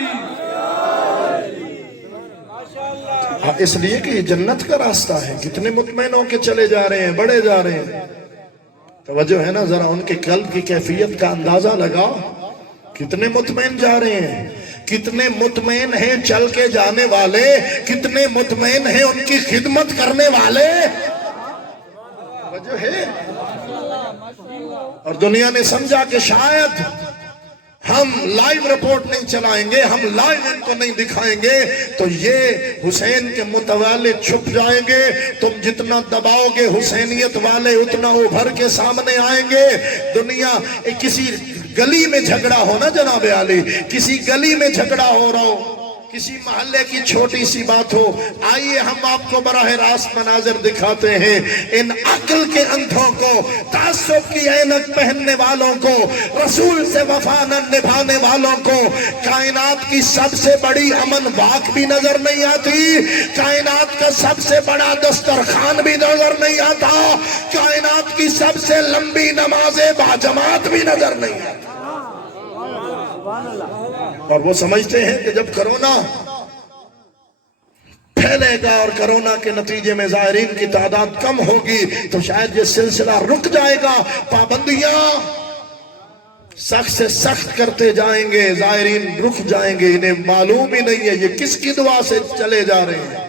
اس لیے کہ یہ جنت کا راستہ ہے. کتنے مطمئن ہو کے چلے جا رہے ہیں, بڑھے جا رہے ہیں. توجہ ہے نا, ذرا ان کے قلب کی کیفیت کا اندازہ لگاؤ. کتنے مطمئن جا رہے ہیں, کتنے مطمئن ہیں چل کے جانے والے, کتنے مطمئن ہیں ان کی خدمت کرنے والے. توجہ ہے. اور دنیا نے سمجھا کہ شاید ہم لائیو رپورٹ نہیں چلائیں گے, ہم لائیو ان کو نہیں دکھائیں گے تو یہ حسین کے متوالے چھپ جائیں گے. تم جتنا دباؤ گے حسینیت والے اتنا ابھر کے سامنے آئیں گے. دنیا کسی گلی میں جھگڑا ہو نا جناب عالی, کسی گلی میں جھگڑا ہو رہا ہو, کسی محلے کی چھوٹی سی بات ہو, آئیے ہم آپ کو براہ راست مناظر دکھاتے ہیں. ان عقل کے اندھوں کو, تعصب کی عینک پہننے والوں کو, رسول سے وفا نہ نبھانے والوں کو کائنات کی سب سے بڑی امن واق بھی نظر نہیں آتی, کائنات کا سب سے بڑا دسترخوان بھی نظر نہیں آتا, کائنات کی سب سے لمبی نماز باجماعت بھی نظر نہیں آتی. اور وہ سمجھتے ہیں کہ جب کرونا پھیلے گا اور کرونا کے نتیجے میں زائرین کی تعداد کم ہوگی تو شاید یہ سلسلہ رک جائے گا, پابندیاں سخت سے سخت کرتے جائیں گے, زائرین رک جائیں گے. انہیں معلوم ہی نہیں ہے یہ کس کی دعا سے چلے جا رہے ہیں,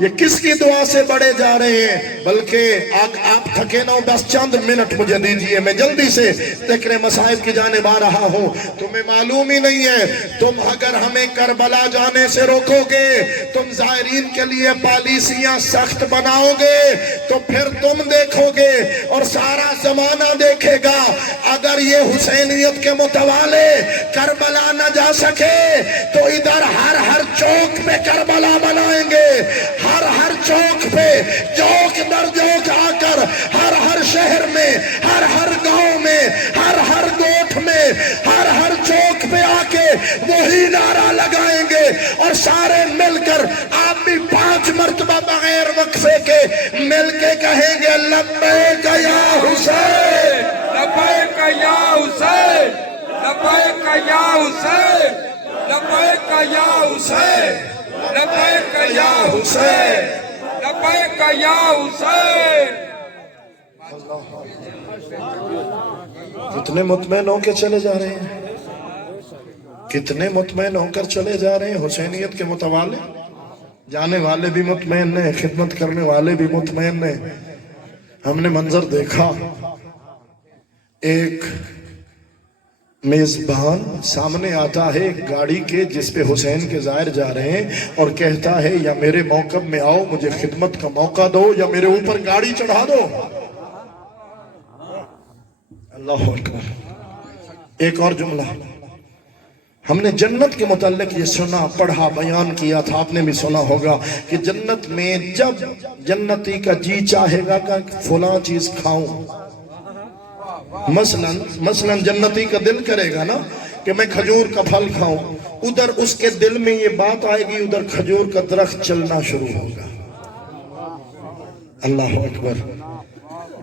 یہ کس کی دعا سے بڑھے جا رہے ہیں. بلکہ آپ تھکے نہ ہو, بس چند منٹ مجھے دیجئے, میں جلدی سے ذکر مصائب کی جانب آ رہا ہوں. تمہیں معلوم ہی نہیں ہے, تم اگر ہمیں کربلا جانے سے روکو گے, تم زائرین کے لیے پالیسیاں سخت بناؤ گے, تو پھر تم دیکھو گے اور سارا زمانہ دیکھے گا. اگر یہ حسینیت کے متوالے کربلا نہ جا سکے تو ادھر ہر چوک پہ کربلا بنائیں گے. ہر چوک پہ چوک در چوک آ کر ہر شہر میں, ہر گاؤں میں, ہر گوٹھ میں, ہر چوک پہ آ کے وہی نعرہ لگائیں گے اور سارے مل کر آپ بھی 5 مرتبہ بغیر وقفے کے مل کے کہیں گے لبیک یا حسین, لبیک یا حسین, لبیک یا حسین, لبیک یا حسین, لبیک یا حسین, لبیک یا حسین. کتنے مطمئن ہو کے چلے جا رہے ہیں, کتنے مطمئن ہو کر چلے جا رہے ہیں. حسینیت کے متوالے جانے والے بھی مطمئن ہیں, خدمت کرنے والے بھی مطمئن ہیں. ہم نے منظر دیکھا, ایک میزبان سامنے آتا ہے ایک گاڑی کے جس پہ حسین کے زائر جا رہے ہیں اور کہتا ہے یا میرے موقف میں آؤ, مجھے خدمت کا موقع دو, یا میرے اوپر گاڑی چڑھا دو. اللہ اکبر. ایک اور جملہ ہم نے جنت کے متعلق یہ سنا, پڑھا, بیان کیا تھا, آپ نے بھی سنا ہوگا کہ جنت میں جب جنتی کا جی چاہے گا کہ فلاں چیز کھاؤں, مثلا جنتی کا دل کرے گا نا کہ میں کھجور کا پھل کھاؤں, ادھر اس کے دل میں یہ بات آئے گی, ادھر کھجور کا درخت چلنا شروع ہوگا. اللہ اکبر.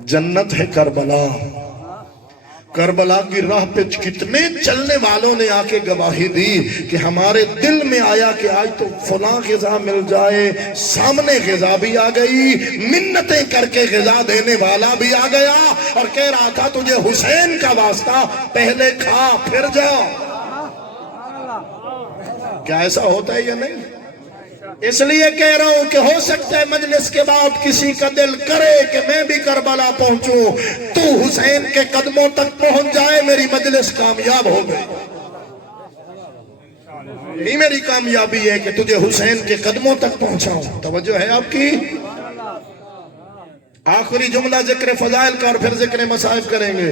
جنت ہے کربلا, کربلا کی راہ پہ کتنے چلنے والوں نے آ کے گواہی دی کہ ہمارے دل میں آیا کہ آج تو فلاں غذا مل جائے. سامنے غذا بھی آ گئی, منتیں کر کے غذا دینے والا بھی آ گیا اور کہہ رہا تھا تجھے حسین کا واسطہ, پہلے کھا پھر جا. کیا ایسا ہوتا ہے یا نہیں؟ اس لیے کہہ رہا ہوں کہ ہو سکتا ہے مجلس کے بعد کسی کا دل کرے کہ میں بھی کربلا پہنچوں, تو حسین کے قدموں تک پہنچ جائے, میری مجلس کامیاب ہو گئی. نہیں, میری کامیابی ہے کہ تجھے حسین کے قدموں تک پہنچاؤں. توجہ ہے آپ کی؟ آخری جملہ ذکر فضائل کا اور پھر ذکر مصائب کریں گے.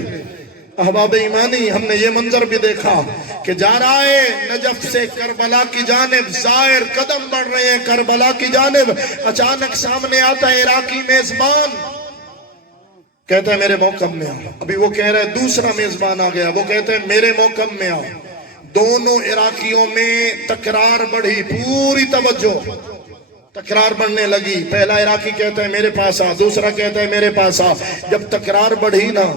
احباب ایمانی, ہم نے یہ منظر بھی دیکھا کہ جا رہا ہے نجف سے کربلا کی جانب, زائر قدم بڑھ رہے ہیں کربلا کی جانب. اچانک سامنے آتا ہے عراقی میزبان, کہتا ہے میرے موقف میں آؤ. ابھی وہ کہہ رہا ہے, دوسرا میزبان آ گیا, وہ کہتا ہے میرے موقف میں آؤ. دونوں عراقیوں میں تکرار بڑھی, پوری توجہ, تکرار بڑھنے لگی. پہلا عراقی کہتا ہے میرے پاس آ, دوسرا کہتا ہے میرے پاس آ. جب تکرار بڑھی نا,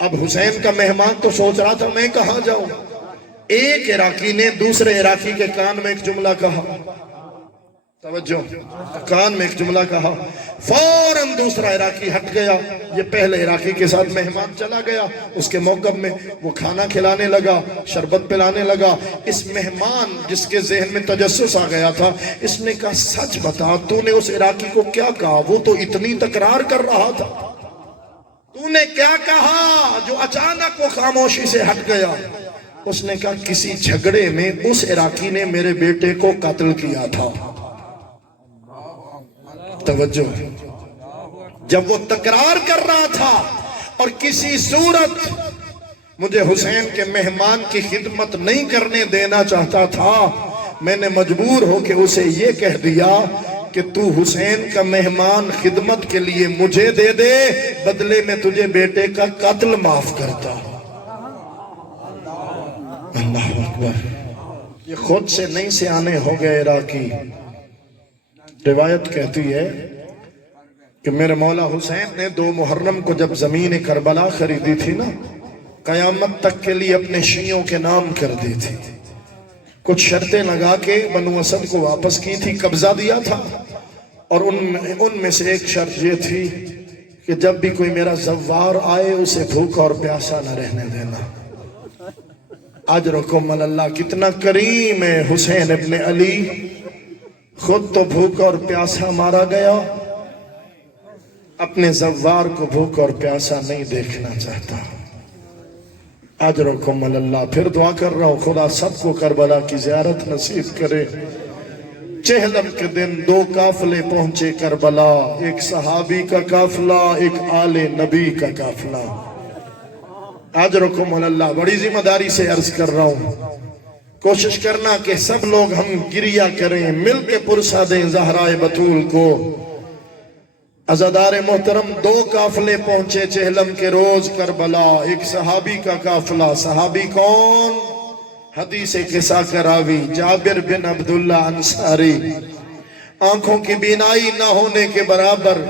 اب حسین کا مہمان تو سوچ رہا تھا میں کہاں جاؤں. ایک عراقی نے دوسرے عراقی کے کان میں ایک جملہ کہا, توجہ، کان میں ایک جملہ کہا، فوراً دوسرا عراقی ہٹ گیا، یہ پہلے عراقی کے ساتھ مہمان چلا گیا، اس کے موقف میں وہ کھانا کھلانے لگا، شربت پلانے لگا۔ اس مہمان جس کے ذہن میں تجسس آ گیا تھا، اس نے کہا سچ بتا تو نے اس عراقی کو کیا کہا؟ وہ تو اتنی تکرار کر رہا تھا، تو نے کیا کہا جو اچانک وہ خاموشی سے ہٹ گیا؟ اس نے کہا کسی جھگڑے میں اس عراقی نے میرے بیٹے کو قتل کیا تھا۔ توجہ، جب وہ تکرار کر رہا تھا اور کسی صورت مجھے حسین کے مہمان کی خدمت نہیں کرنے دینا چاہتا تھا، میں نے مجبور ہو کہ اسے یہ کہہ دیا کہ تو حسین کا مہمان خدمت کے لیے مجھے دے دے، بدلے میں تجھے بیٹے کا قتل معاف کرتا۔ اللہ اکبر، یہ خود سے نہیں سیانے ہو گئے عراقی۔ روایت کہتی ہے کہ میرے مولا حسین نے 2 محرم کو جب زمین کربلا خریدی تھی نا، قیامت تک کے لیے اپنے شیعوں کے نام کر دی تھی، کچھ شرطیں لگا کے بنو اسد کو واپس کی تھی، قبضہ دیا تھا، اور ان میں سے ایک شرط یہ تھی کہ جب بھی کوئی میرا زوار آئے اسے بھوکا اور پیاسا نہ رہنے دینا۔ اجرکم اللہ، کتنا کریم ہے حسین ابن علی، خود تو بھوکا اور پیاسا مارا گیا، اپنے زوار کو بھوکا اور پیاسا نہیں دیکھنا چاہتا۔ اجرکم اللہ۔ پھر دعا کر رہا ہوں خدا سب کو کربلا کی زیارت نصیب کرے۔ چہلم کے دن 2 قافلے پہنچے کربلا، ایک صحابی کا قافلہ، ایک آل نبی کا قافلہ۔ اجرکم اللہ، بڑی ذمہ داری سے عرض کر رہا ہوں، کوشش کرنا کہ سب لوگ ہم گریہ کریں، مل کے پرسہ دیں زہرائے بطول کو۔ عزادار محترم 2 قافلے پہنچے چہلم کے روز کربلا، ایک صحابی کا قافلہ۔ صحابی کون؟ حدیث قصہ کا راوی جابر بن عبداللہ انصاری، آنکھوں کی بینائی نہ ہونے کے برابر،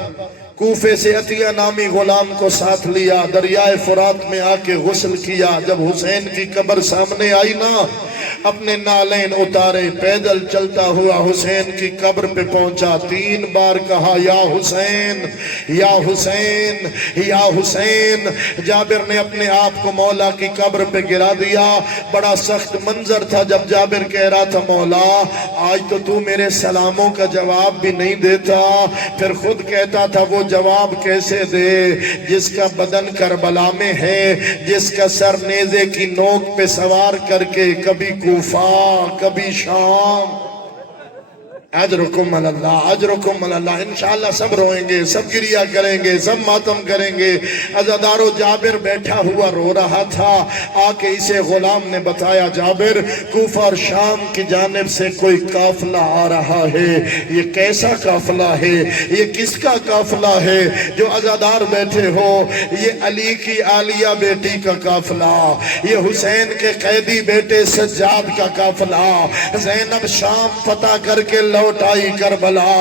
کوفے سے عطیہ نامی غلام کو ساتھ لیا، دریائے فرات میں آ کے غسل کیا۔ جب حسین کی قبر سامنے آئی نا، اپنے نالین اتارے، پیدل چلتا ہوا حسین کی قبر پہ پہنچا، 3 بار کہا یا حسین یا حسین یا حسین۔ جابر نے اپنے آپ کو مولا کی قبر پہ گرا دیا۔ بڑا سخت منظر تھا جب جابر کہہ رہا تھا مولا آج تو میرے سلاموں کا جواب بھی نہیں دیتا، پھر خود کہتا تھا وہ جواب کیسے دے جس کا بدن کربلا میں ہے، جس کا سر نیزے کی نوک پہ سوار کر کے کبھی کوفہ کبھی شام۔ اجرکم اللہ، اجرکم اللہ۔ انشاءاللہ سب روئیں گے، سب گریہ کریں گے، سب ماتم کریں گے۔ عزادارو جابر بیٹھا ہوا رو رہا تھا، آ کے اسے غلام نے بتایا جابر کوفہ اور شام کی جانب سے کوئی قافلہ آ رہا ہے۔ یہ کیسا قافلہ ہے؟ یہ کس کا قافلہ ہے جو عزادار بیٹھے ہو؟ یہ علی کی عالیہ بیٹی کا قافلہ، یہ حسین کے قیدی بیٹے سجاد کا قافلہ۔ زینب شام فتح کر کے لوٹائی کربلا۔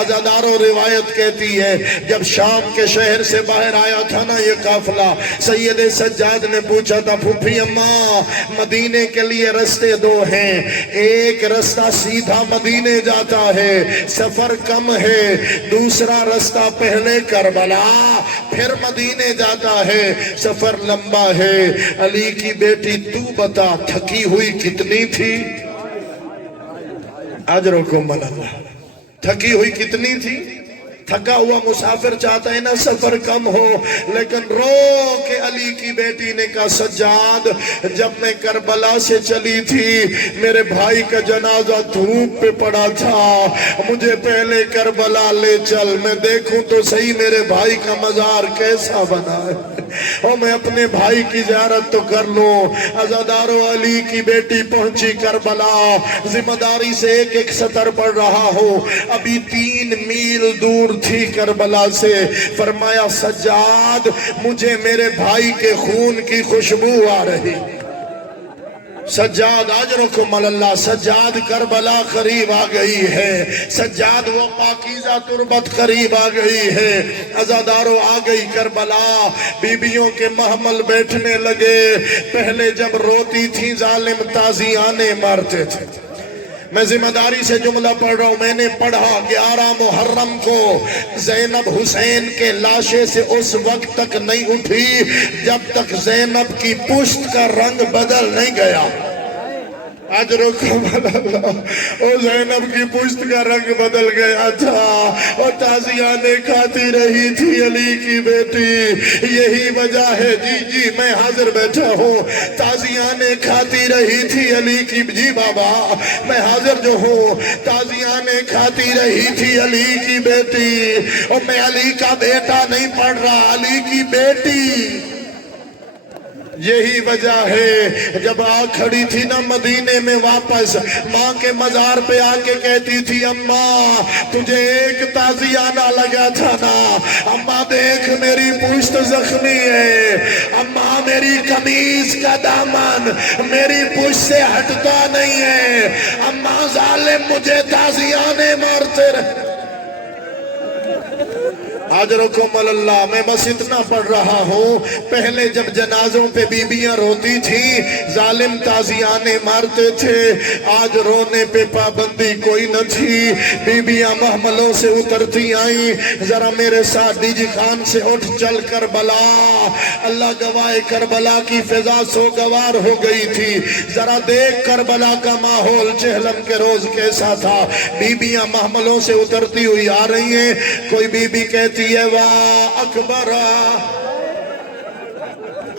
عزادارو روایت کہتی ہے جب شام کے شہر سے باہر آیا تھا نا یہ قافلہ، سید سجاد نے پوچھا تھا پھوپھی اماں مدینے کے لیے رستے 2 ہیں، ایک رستہ سیدھا مدینے جاتا ہے سفر کم ہے، دوسرا رستہ پہلے کربلا پھر مدینے جاتا ہے سفر لمبا ہے۔ علی کی بیٹی تو بتا تھکی ہوئی کتنی تھی؟ اجرکم اللہ، تھکی ہوئی کتنی تھی؟ تھکا ہوا مسافر چاہتا ہے نا سفر کم ہو، لیکن رو کے علی کی بیٹی نے کہا سجاد جب میں کربلا سے چلی تھی میرے بھائی کا جنازہ دھوپ پہ پڑا تھا، مجھے پہلے کربلا لے چل، میں دیکھوں تو صحیح میرے بھائی کا مزار کیسا بنا ہے، اور میں اپنے بھائی کی زیارت تو کر لوں۔ عزادارو علی کی بیٹی پہنچی کربلا، ذمہ داری سے ایک ایک سطر پڑھ رہا ہو، ابھی 3 میل دور تھی کربلا سے۔ فرمایا سجاد مجھے میرے بھائی کے خون کی خوشبو آ رہی۔ سجاد اجرکم اللہ، سجاد کربلا قریب آ گئی ہے، سجاد وہ پاکیزہ تربت قریب آ گئی ہے۔ عزادارو آ گئی کربلا، بیبیوں کے محمل بیٹھنے لگے، پہلے جب روتی تھی ظالم تازیانے مارتے تھے، میں ذمہ داری سے جملہ پڑھ رہا ہوں. میں نے پڑھا 11 محرم کو زینب حسین کے لاشے سے اس وقت تک نہیں اٹھی جب تک زینب کی پشت کا رنگ بدل نہیں گیا. اجرکم اللہ. او زینب کی پشت کا رنگ بدل گیا تھا اور تازیانے کھاتی رہی تھی علی کی بیٹی. یہی وجہ ہے جی میں حاضر بیٹھا ہوں. تازیانے کھاتی رہی تھی علی کی. جی بابا میں حاضر جو ہوں. تازیانے کھاتی رہی تھی علی کی بیٹی اور میں علی کا بیٹا نہیں پڑھ رہا, علی کی بیٹی. یہی وجہ ہے جب آ کھڑی تھی نا مدینے میں واپس, ماں کے مزار پہ آ کے کہتی تھی اماں تجھے ایک تازیانہ لگا تھا نا, اماں دیکھ میری پشت زخمی ہے, اماں میری قمیض کا دامن میری پشت سے ہٹتا نہیں ہے, اماں ظالم مجھے تازیانے مارتے رہے. اجرکم اللہ. میں بس اتنا پڑھ رہا ہوں. پہلے جب جنازوں پہ بیویاں روتی تھیں ظالم تازیانے مارتے تھے. آج رونے پہ پابندی کوئی نہ تھی. بیویاں محملوں سے اترتی آئیں. ذرا میرے ساتھ ڈیجی خان سے اٹھ چل کربلا. اللہ گواہ کربلا کی فضا سوگوار ہو گئی تھی. ذرا دیکھ کربلا کا ماحول چہلم کے روز کیسا تھا. بیویاں محملوں سے اترتی ہوئی آ رہی ہیں. کوئی بیوی کہتی واہ اکبر.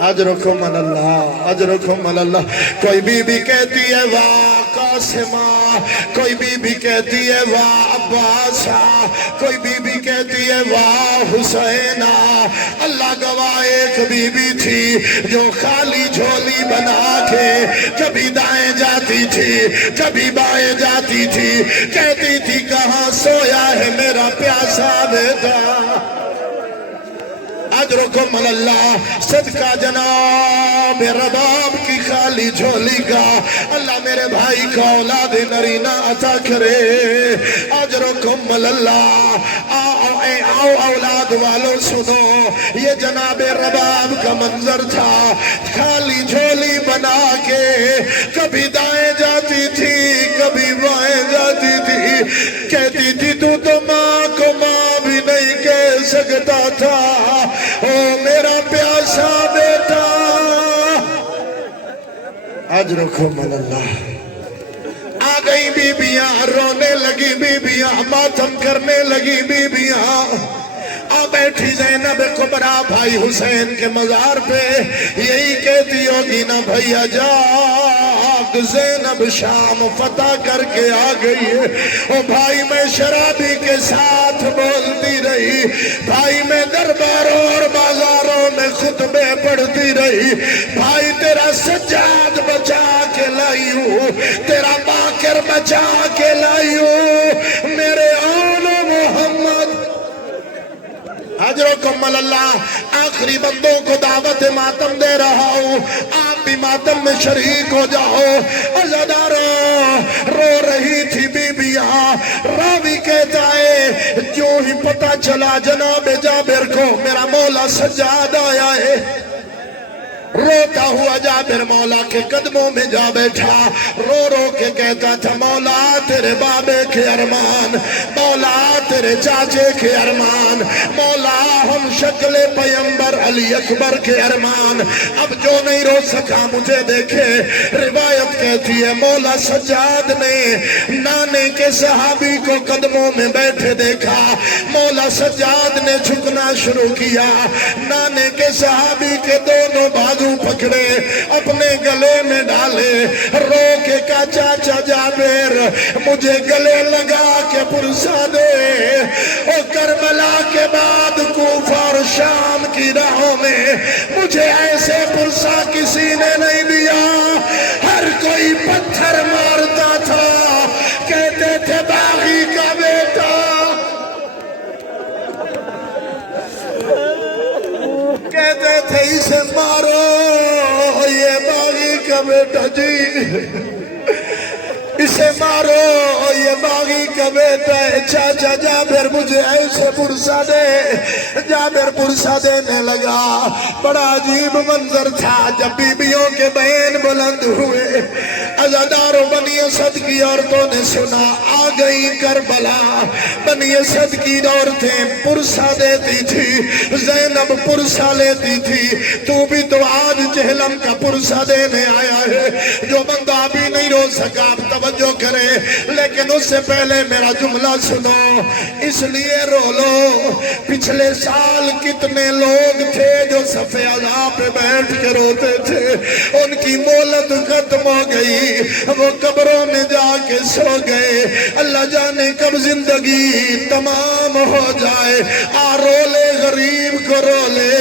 اجرکم اللہ, اجرکم اللہ. کوئی بی بی کہتی ہے واہ قاسمہ, کوئی بی بی کہتی ہے واہ عباسہ, کوئی بی بی کہتی ہے واہ حسینہ. اللہ گواہ ایک بی بی تھی جو خالی جھولی بنا کے کبھی دائیں جاتی تھی کبھی بائیں جاتی تھی. کہتی تھی کہاں سویا ہے میرا پیاسا بیٹا. اجرکم اللہ. صدقہ جناب رباب کی خالی جھولی کا اللہ میرے بھائی کا اولاد نرینہ عطا کرے. اجرکم اللہ. آؤ اولاد والوں سنو, یہ جناب رباب کا منظر تھا. خالی جھولی بنا کے کبھی دائیں جاتی تھی کبھی بائیں جاتی تھی. کہتی تھی تو ماں کو ماں بھی نہیں کہہ سکتا تھا, او میرا پیاسا بیٹا. اجرکم اللہ. آ گئی بیبیاں, رونے لگی بیبیاں, ماتم کرنے لگی بیبیاں. آ بیٹھی زینب کبریٰ بھائی حسین کے مزار پہ. یہی کہتی ہوگی نا بھیا جاگ, زینب شام فتح کر کے آ گئی ہے. او بھائی میں شرابی کے ساتھ بولتی رہی, بھائی میں درباروں اور بازاروں میں خطبے پڑھتی رہی. بھائی تیرا سجاد بچا کے لائی ہوں, تیرا باکر بچا کے لائی ہوں, میرے آل محمد. اجرکم اللہ. آخری بندوں کو دعوت ماتم دے رہا ہوں, آپ بھی ماتم میں شریک ہو جاؤ. عزاداروں رو رہی تھی بیبیاں. راوی کہتا ہے جو ہی پتہ چلا جناب جابر کو میرا مولا سجاد آیا ہے, روتا ہوا جابر مولا کے قدموں میں جا بیٹھا. رو رو کے کہتا تھا مولا تیرے بابے کے ارمان, مولا تیرے چاچے کے ارمان, مولا ہم شکل پیمبر علی اکبر کے ارمان. اب جو نہیں رو سکا مجھے دیکھے. روایت کہتی ہے مولا سجاد نے نانے کے صحابی کو قدموں میں بیٹھے دیکھا. مولا سجاد نے جھکنا شروع کیا. نانے کے صحابی کے دونوں بازو پکڑے اپنے گلے میں ڈالے. رو کے کہا چاچا جابر مجھے گلے لگا کے پرسا دے. اور کربلا کے بعد کوفہ اور شام کی راہوں میں مجھے ایسے پرسا کسی نے نہیں دیا. ہر کوئی پتھر مارتا تھا, کہتے تھے باغی کا بیٹا. کہتے تھے اسے مارو, یہ باغی کا بیٹا جی, اسے مارو, یہ باغی کا بیٹا ہے. چاچا جابر مجھے ایسے پرسا دے. جابر جابر پرسہ دینے لگا. بڑا عجیب منظر تھا جب بیویوں کے بین بلند ہوئے. عزادار و بنی اسد کی عورتوں نے سنا آ گئی کربلا. بنی اسد کی عورتیں پرسہ دیتی تھی، زینب پرسہ لیتی تھی. تو بھی تو آج جہلم کا پرسہ دینے آیا ہے. جو بندہ بھی نہیں رو سکا آپ توجہ کرے، لیکن اس سے پہلے میرا جملہ سنو، اس لیے رو لو. پچھلے سال کتنے لوگ تھے جو صف اعلیٰ پہ بیٹھ کے روتے تھے، ان کی مہلت ختم ہو گئی، وہ قبروں میں جا کے سو گئے. اللہ جانے کب زندگی تمام ہو جائے. آ رو لے غریب کو رو لے،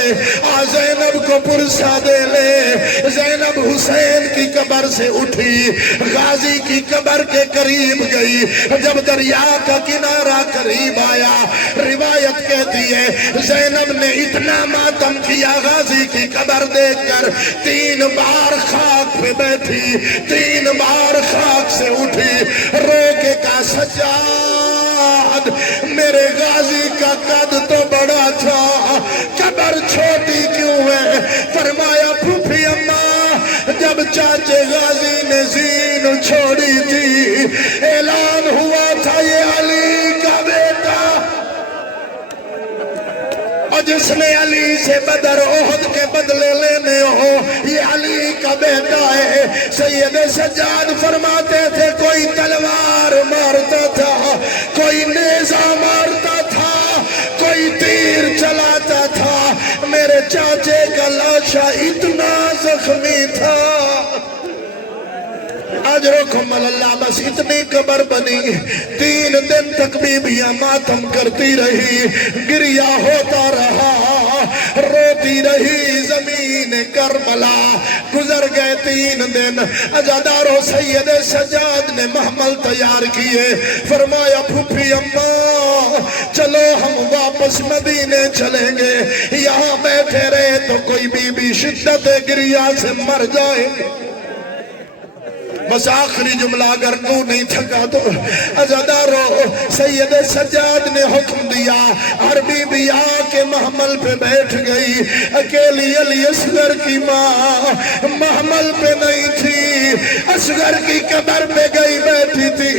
آ زینب کو پرسہ دے لے. زینب حسین کی قبر سے اٹھی، غازی کی قبر کے قریب گئی. جب دریا کا کنارہ قریب آیا، روایت کہتی ہے زینب نے اتنا ماتم کیا غازی کی قبر دیکھ کر 3 بار خاک پہ بیٹھی، 3 بار خاک سے اٹھی، رو کے کہا سجاد میرے غازی کا قد تو بڑا تھا، قبر چھوٹی کیوں ہے؟ فرمایا پھوپھی اماں جب چاچے غازی نے زین چھوڑی تھی، اعلان ہوا تھا یہ علی کا بیٹا، اور جس نے علی سے بدر احد کے بدلے لینے ہو یہ علی کا بیٹا ہے. سید سجاد فرماتے تھے کوئی تلوار مارتا تھا، کوئی نیزہ مارتا تھا، کوئی تیر چلاتا تھا، میرے چاچے کا لاشا اتنا زخمی تھا. اجرکم اللہ. بس اتنی قبر بنی. 3 دن تک بیویاں ماتم کرتی رہی، گریا ہوتا رہا، روتی رہی. زمین کربلا گزر گئے 3 دن. عزادارو سید سجاد نے محمل تیار کیے. فرمایا پھوپھی اماں چلو ہم واپس مدینے چلیں گے، یہاں بیٹھے رہے تو کوئی بی بی شدت گریا سے مر جائے. بس آخری جملہ اگر تو نہیں تھکا تو عزادارو سید سجاد نے حکم دیا، ہر بی بی آ کے محمل پہ بیٹھ گئی. اکیلی علی اصغر کی ماں محمل پہ نہیں تھی، اصغر کی قبر پہ گئی بیٹھی تھی،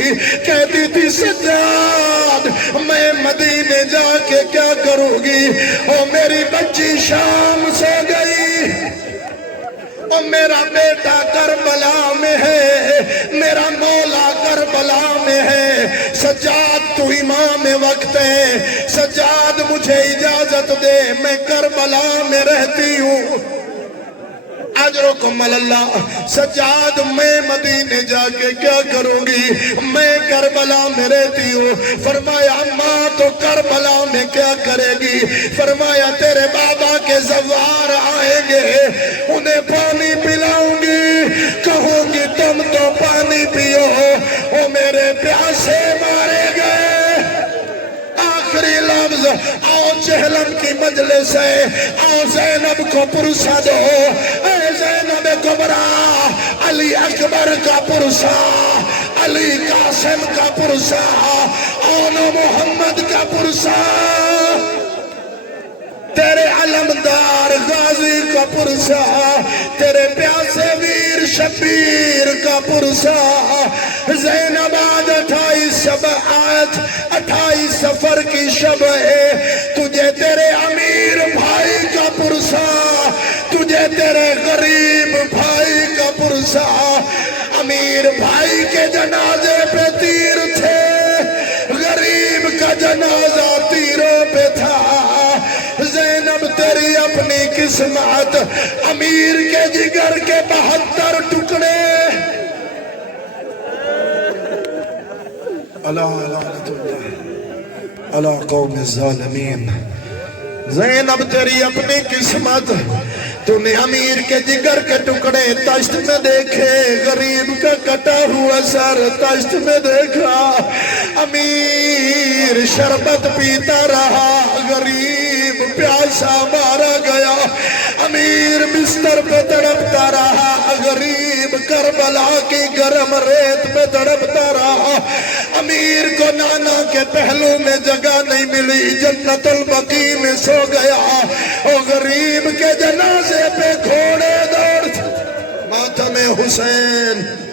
کہتی تھی سجاد میں مدینے جا کے کیا کروں گی؟ اور میری بچی شام سو گئی، اور میرا بیٹا کربلا میں ہے، میرا مولا کربلا میں ہے. سجاد تو امام وقت ہے، سجاد مجھے اجازت دے میں کربلا میں رہتی ہوں. اجرکم اللہ. سجاد میں مدینے جا کے کیا کروں گی؟ میں کربلا میں رہتی ہوں. فرمایا ماں تو کربلا میں کیا کرے گی؟ فرمایا تیرے بابا کے زوار آئیں گے، انہیں پانی پلاؤں گی، کہوں گی تم تو پانی پیو، وہ میرے پیاسے مارے گئے. آخری لفظ آؤ جہلم کی مجلس ہے، آؤ زینب کو پرسہ دو. اے زینب کبرا علی اکبر کا پرسہ، علی قاسم کا پرسہ، آن محمد کا پرسہ، تیرے علمدار غازی کا پرسہ، تیرے پیاسے ویر شبیر کا پرسہ. زینب آج 28 سفر کی شب ہے، تجھے تیرے امیر بھائی کا پرسہ، تجھے تیرے غریب بھائی کا پرسہ. امیر بھائی کے جنازے پہ تیر تھے، غریب کا جنازہ تیروں پہ تھا. زینب تیری اپنی قسمت، امیر کے جگر کے 72 ٹکڑے. اللہ قوم الظالمین. زینب تیری اپنی قسمت، تو نے امیر کے جگر کے ٹکڑے تشت میں دیکھے، غریب کا کٹا ہوا سر تشت میں دیکھا. امیر شربت پیتا رہا، غریب پیاسا مارا گیا. امیر بستر پہ تڑپتا رہا، غریب کربلا کی گرم ریت پہ تڑپتا رہا. امیر کو نانا کے پہلو میں جگہ نہیں ملی، جنت البقیع میں سو گیا، اور غریب کے جنازے پہ گھوڑے دوڑ ماتم حسین